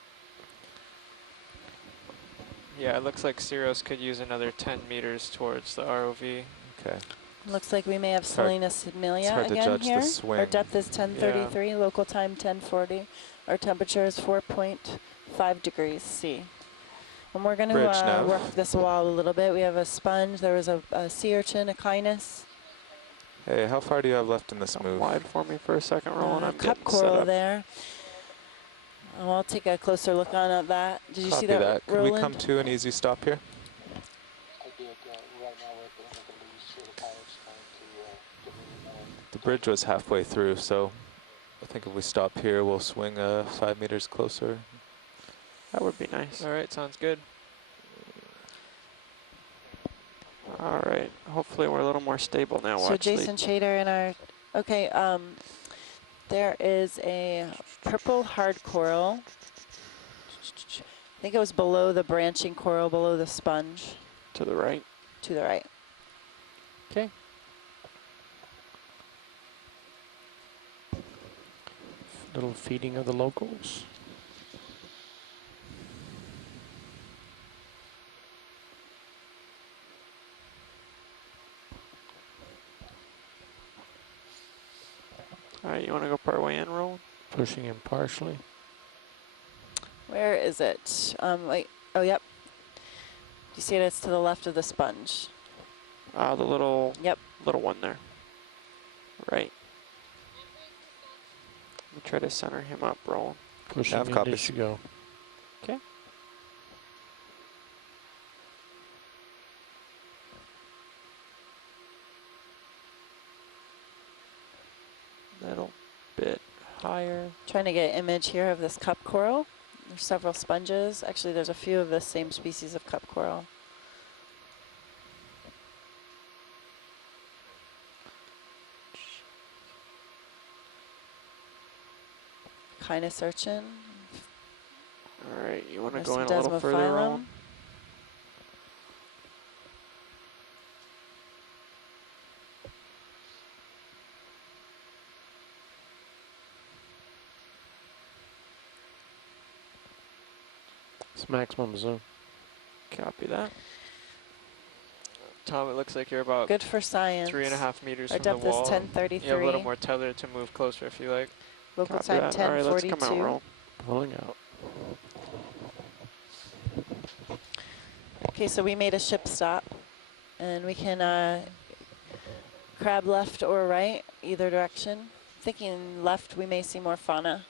Yeah, it looks like Sirius could use another 10 meters towards the ROV. Okay. Looks like we may have Salinas Amelia again here. Our depth is 1033, local time 1040. Our temperature is 4.5 degrees C. And we're going to work this wall a little bit. We have a sponge. There was a sea urchin, a Okeanos. Hey, how far do you have left in this move? Wide for me for a second, Roland. I'm cup coral there. I'll take a closer look on that. Did you see that, Can we come to an easy stop here? The bridge was halfway through, so I think if we stop here, we'll swing 5 meters closer. That would be nice. All right, sounds good. All right, hopefully we're a little more stable now. So Jason Chater in our, okay, there is a purple hard coral. I think it was below the branching coral, below the sponge. To the right. To the right. Okay. Little feeding of the locals. All right, you want to go part way in, Roland? Pushing in partially. Where is it? Wait. Oh, yep. You see it? It's to the left of the sponge. The little. Yep. Little one there. Right. Let me try to center him up, Roland. Pushing in as you go. Okay. Little bit higher. Trying to get an image here of this cup coral. There's several sponges. Actually, there's a few of the same species of cup coral. Okeanos urchin. All right, you want to go in a little further, Roland? It's maximum zoom. Copy that. Tom, it looks like you're about good for science. 3.5 meters Our from the depth wall. is 1033. You have a little more tether to move closer if you like. Local time 1042. All right, let's come out, roll. Pulling out. Okay, so we made a ship stop, and we can crab left or right, either direction. Thinking left, we may see more fauna.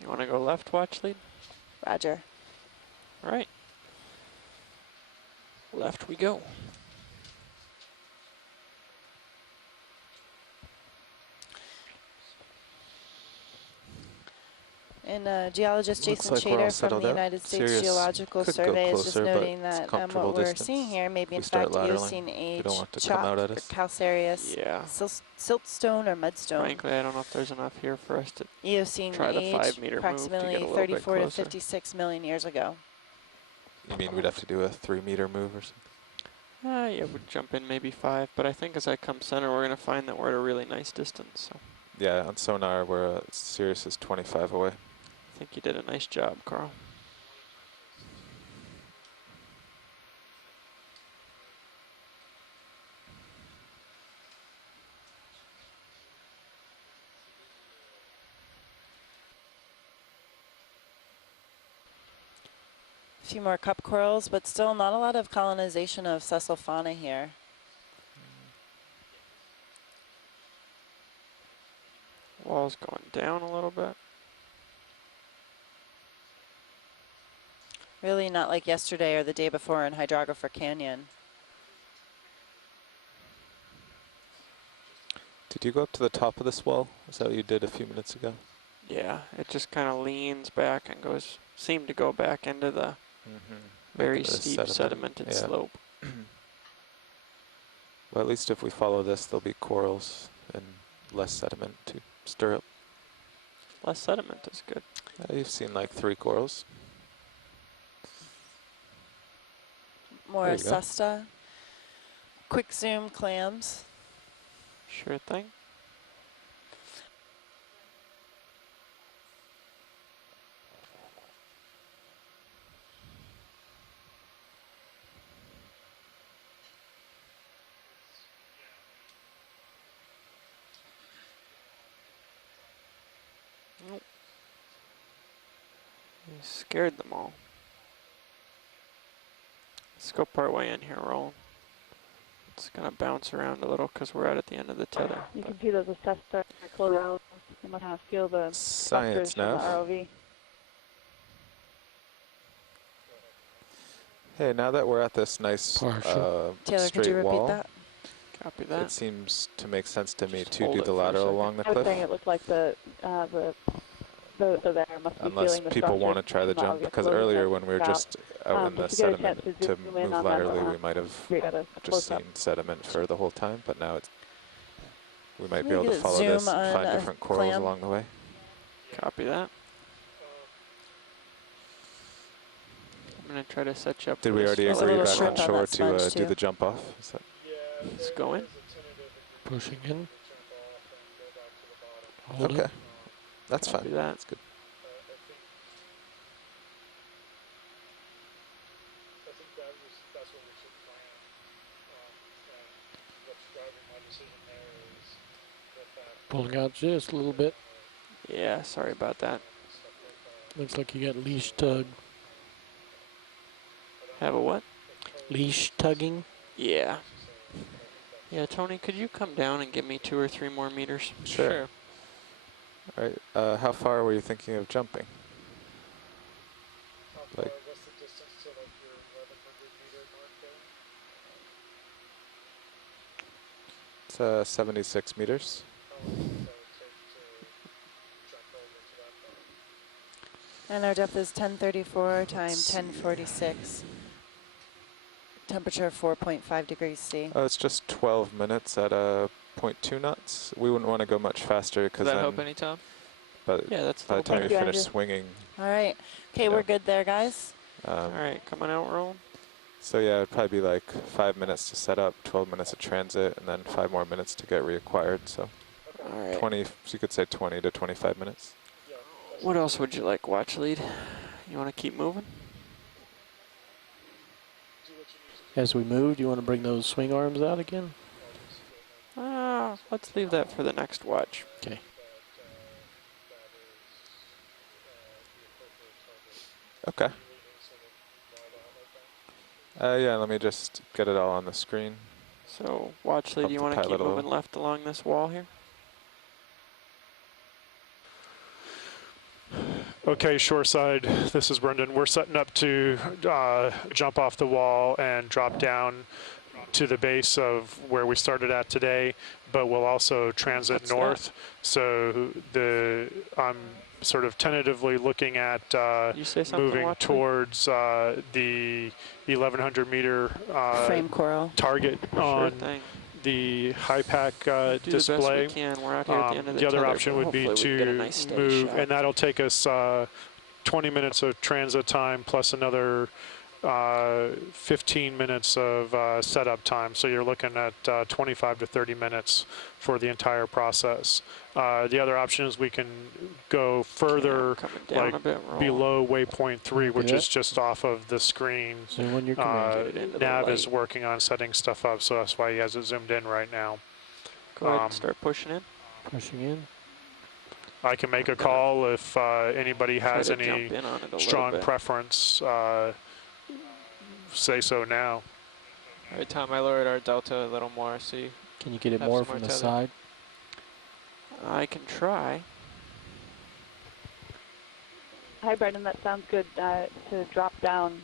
You want to go left, watch lead? Roger. All right. Left we go. And geologist Jason Chater from the United States Geological Survey is just noting that what we're seeing here may be in fact Eocene age chalk or calcareous siltstone or mudstone. Frankly, I don't know if there's enough here for us to Eocene try the age 5 meter approximately move to get a 34 bit to 56 million years ago. You mean we'd have to do a 3 meter move or something? Yeah, we'd jump in maybe 5, but I think as I come center, we're going to find that we're at a really nice distance. So. Yeah, on sonar, we're Sirius is 25 away. I think you did a nice job, Carl. A few more cup corals, but still not a lot of colonization of sessile fauna here. Wall's going down a little bit. Really not like yesterday or the day before in Hydrographer Canyon. Did you go up to the top of this wall? Is that what you did a few minutes ago? Yeah, it just kind of leans back and seemed to go back into the very steep sedimented slope. Well, at least if we follow this, there'll be corals and less sediment to stir up. Less sediment is good. You've seen like 3 corals. More Cesta. Quick zoom clams. Sure thing. Nope. You scared them all. Let's go part way in here, roll. It's going to bounce around a little because we're out at the end of the tether. You can see those assessed close out. You might have to feel the science now. ROV. Hey, now that we're at this nice Taylor, straight could you repeat wall, that? Copy that. It seems to make sense to me to do the lateral along the cliff. I was saying it looked like the there must be unless people want to try the jump, because earlier when we were just out in the sediment to move laterally, we might have just seen sediment for the whole time, but now we might be able to follow this and find different corals along the way. Copy that. I'm going to try to set you up. Did we already agree back on shore to do the jump off? Is that Let's go in. Pushing in. Hold okay. That's fine. That's good. Pulling out just a little bit. Yeah, sorry about that. Looks like you got leash tug. Have a what? Leash tugging. Yeah. Yeah, Tony, could you come down and give me 2 or 3 more meters? Sure. All right. How far were you thinking of jumping? Like. What's the distance to like your 1100 meter north there? It's 76 meters. And our depth is 1034 times 1046. Temperature 4.5 degrees C. Oh, it's just 12 minutes at 0.2 knots. We wouldn't want to go much faster because does that help any, Tom? But yeah, that's by the time you finish swinging. All right. Okay, we're good there, guys. All right, coming out, roll. So yeah, it'd probably be like 5 minutes to set up, 12 minutes of transit, and then 5 more minutes to get reacquired. So all right. 20, so you could say 20 to 25 minutes. What else would you like, watch lead? You want to keep moving? As we move, do you want to bring those swing arms out again? Let's leave that for the next watch. Okay. Okay. Yeah, let me just get it all on the screen. So, watch lead, you want to keep moving left along this wall here? Okay, shoreside, this is Brendan. We're setting up to jump off the wall and drop down to the base of where we started at today, but we'll also transit north. So I'm sort of tentatively looking at moving towards the 1100 meter frame coral target on the high pack display. The other option would be to move, and that'll take us 20 minutes of transit time plus another 15 minutes of setup time. So you're looking at 25 to 30 minutes for the entire process. The other option is we can go further, like below waypoint 3, which is just off of the screen. So when you're Nav is working on setting stuff up, so that's why he has it zoomed in right now. Go ahead and start pushing in. Pushing in. I can make a call if anybody has any strong preference. Say so now. All right, Tom, I lowered our delta a little more. See. Can you get it more from the side? I can try. Hi, Brendan. That sounds good to drop down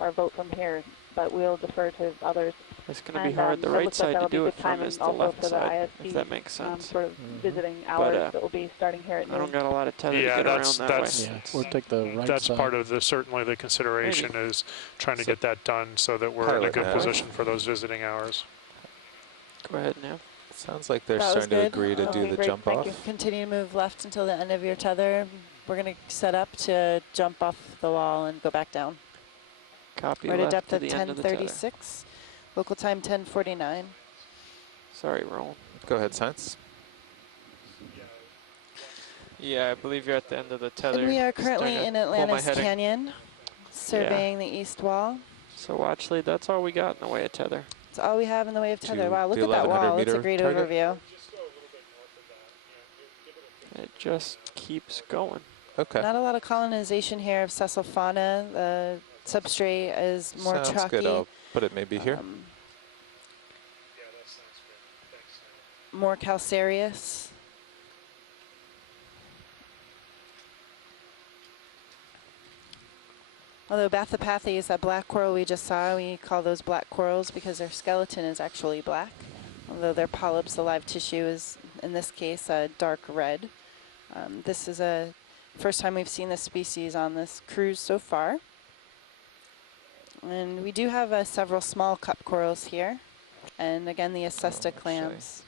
our vote from here, but we'll defer to others. It's going to be hard. The right side to do it from is the left side, if that makes sense. Sort of visiting hours that will be starting here at noon. I don't got a lot of tether to get around that way. Yeah, we'll take the right that's side. Part of the certainly the consideration is trying to get that done so that we're in a good position for those visiting hours. Go ahead, Nav. Sounds like they're starting to agree to do the jump off. Continue to move left until the end of your tether. We're going to set up to jump off the wall and go back down. Copy. We're at a depth of 1036. Local time 1049. Sorry, Roll. Go ahead, Science. Yeah, I believe you're at the end of the tether. And we are currently in Atlantis Canyon, surveying the east wall. So actually, that's all we got in the way of tether. That's all we have in the way of tether. Wow, look at that wall. It's a great overview. It just keeps going. Okay. Not a lot of colonization here of sessile fauna. The substrate is more chalky. Sounds good. I'll put it maybe here. More calcareous. Although Bathypathes, that black coral we just saw, we call those black corals because their skeleton is actually black. Although their polyps, the live tissue, is, in this case, a dark red. This is the first time we've seen this species on this cruise so far. And we do have several small cup corals here. And again, the Acesta clams.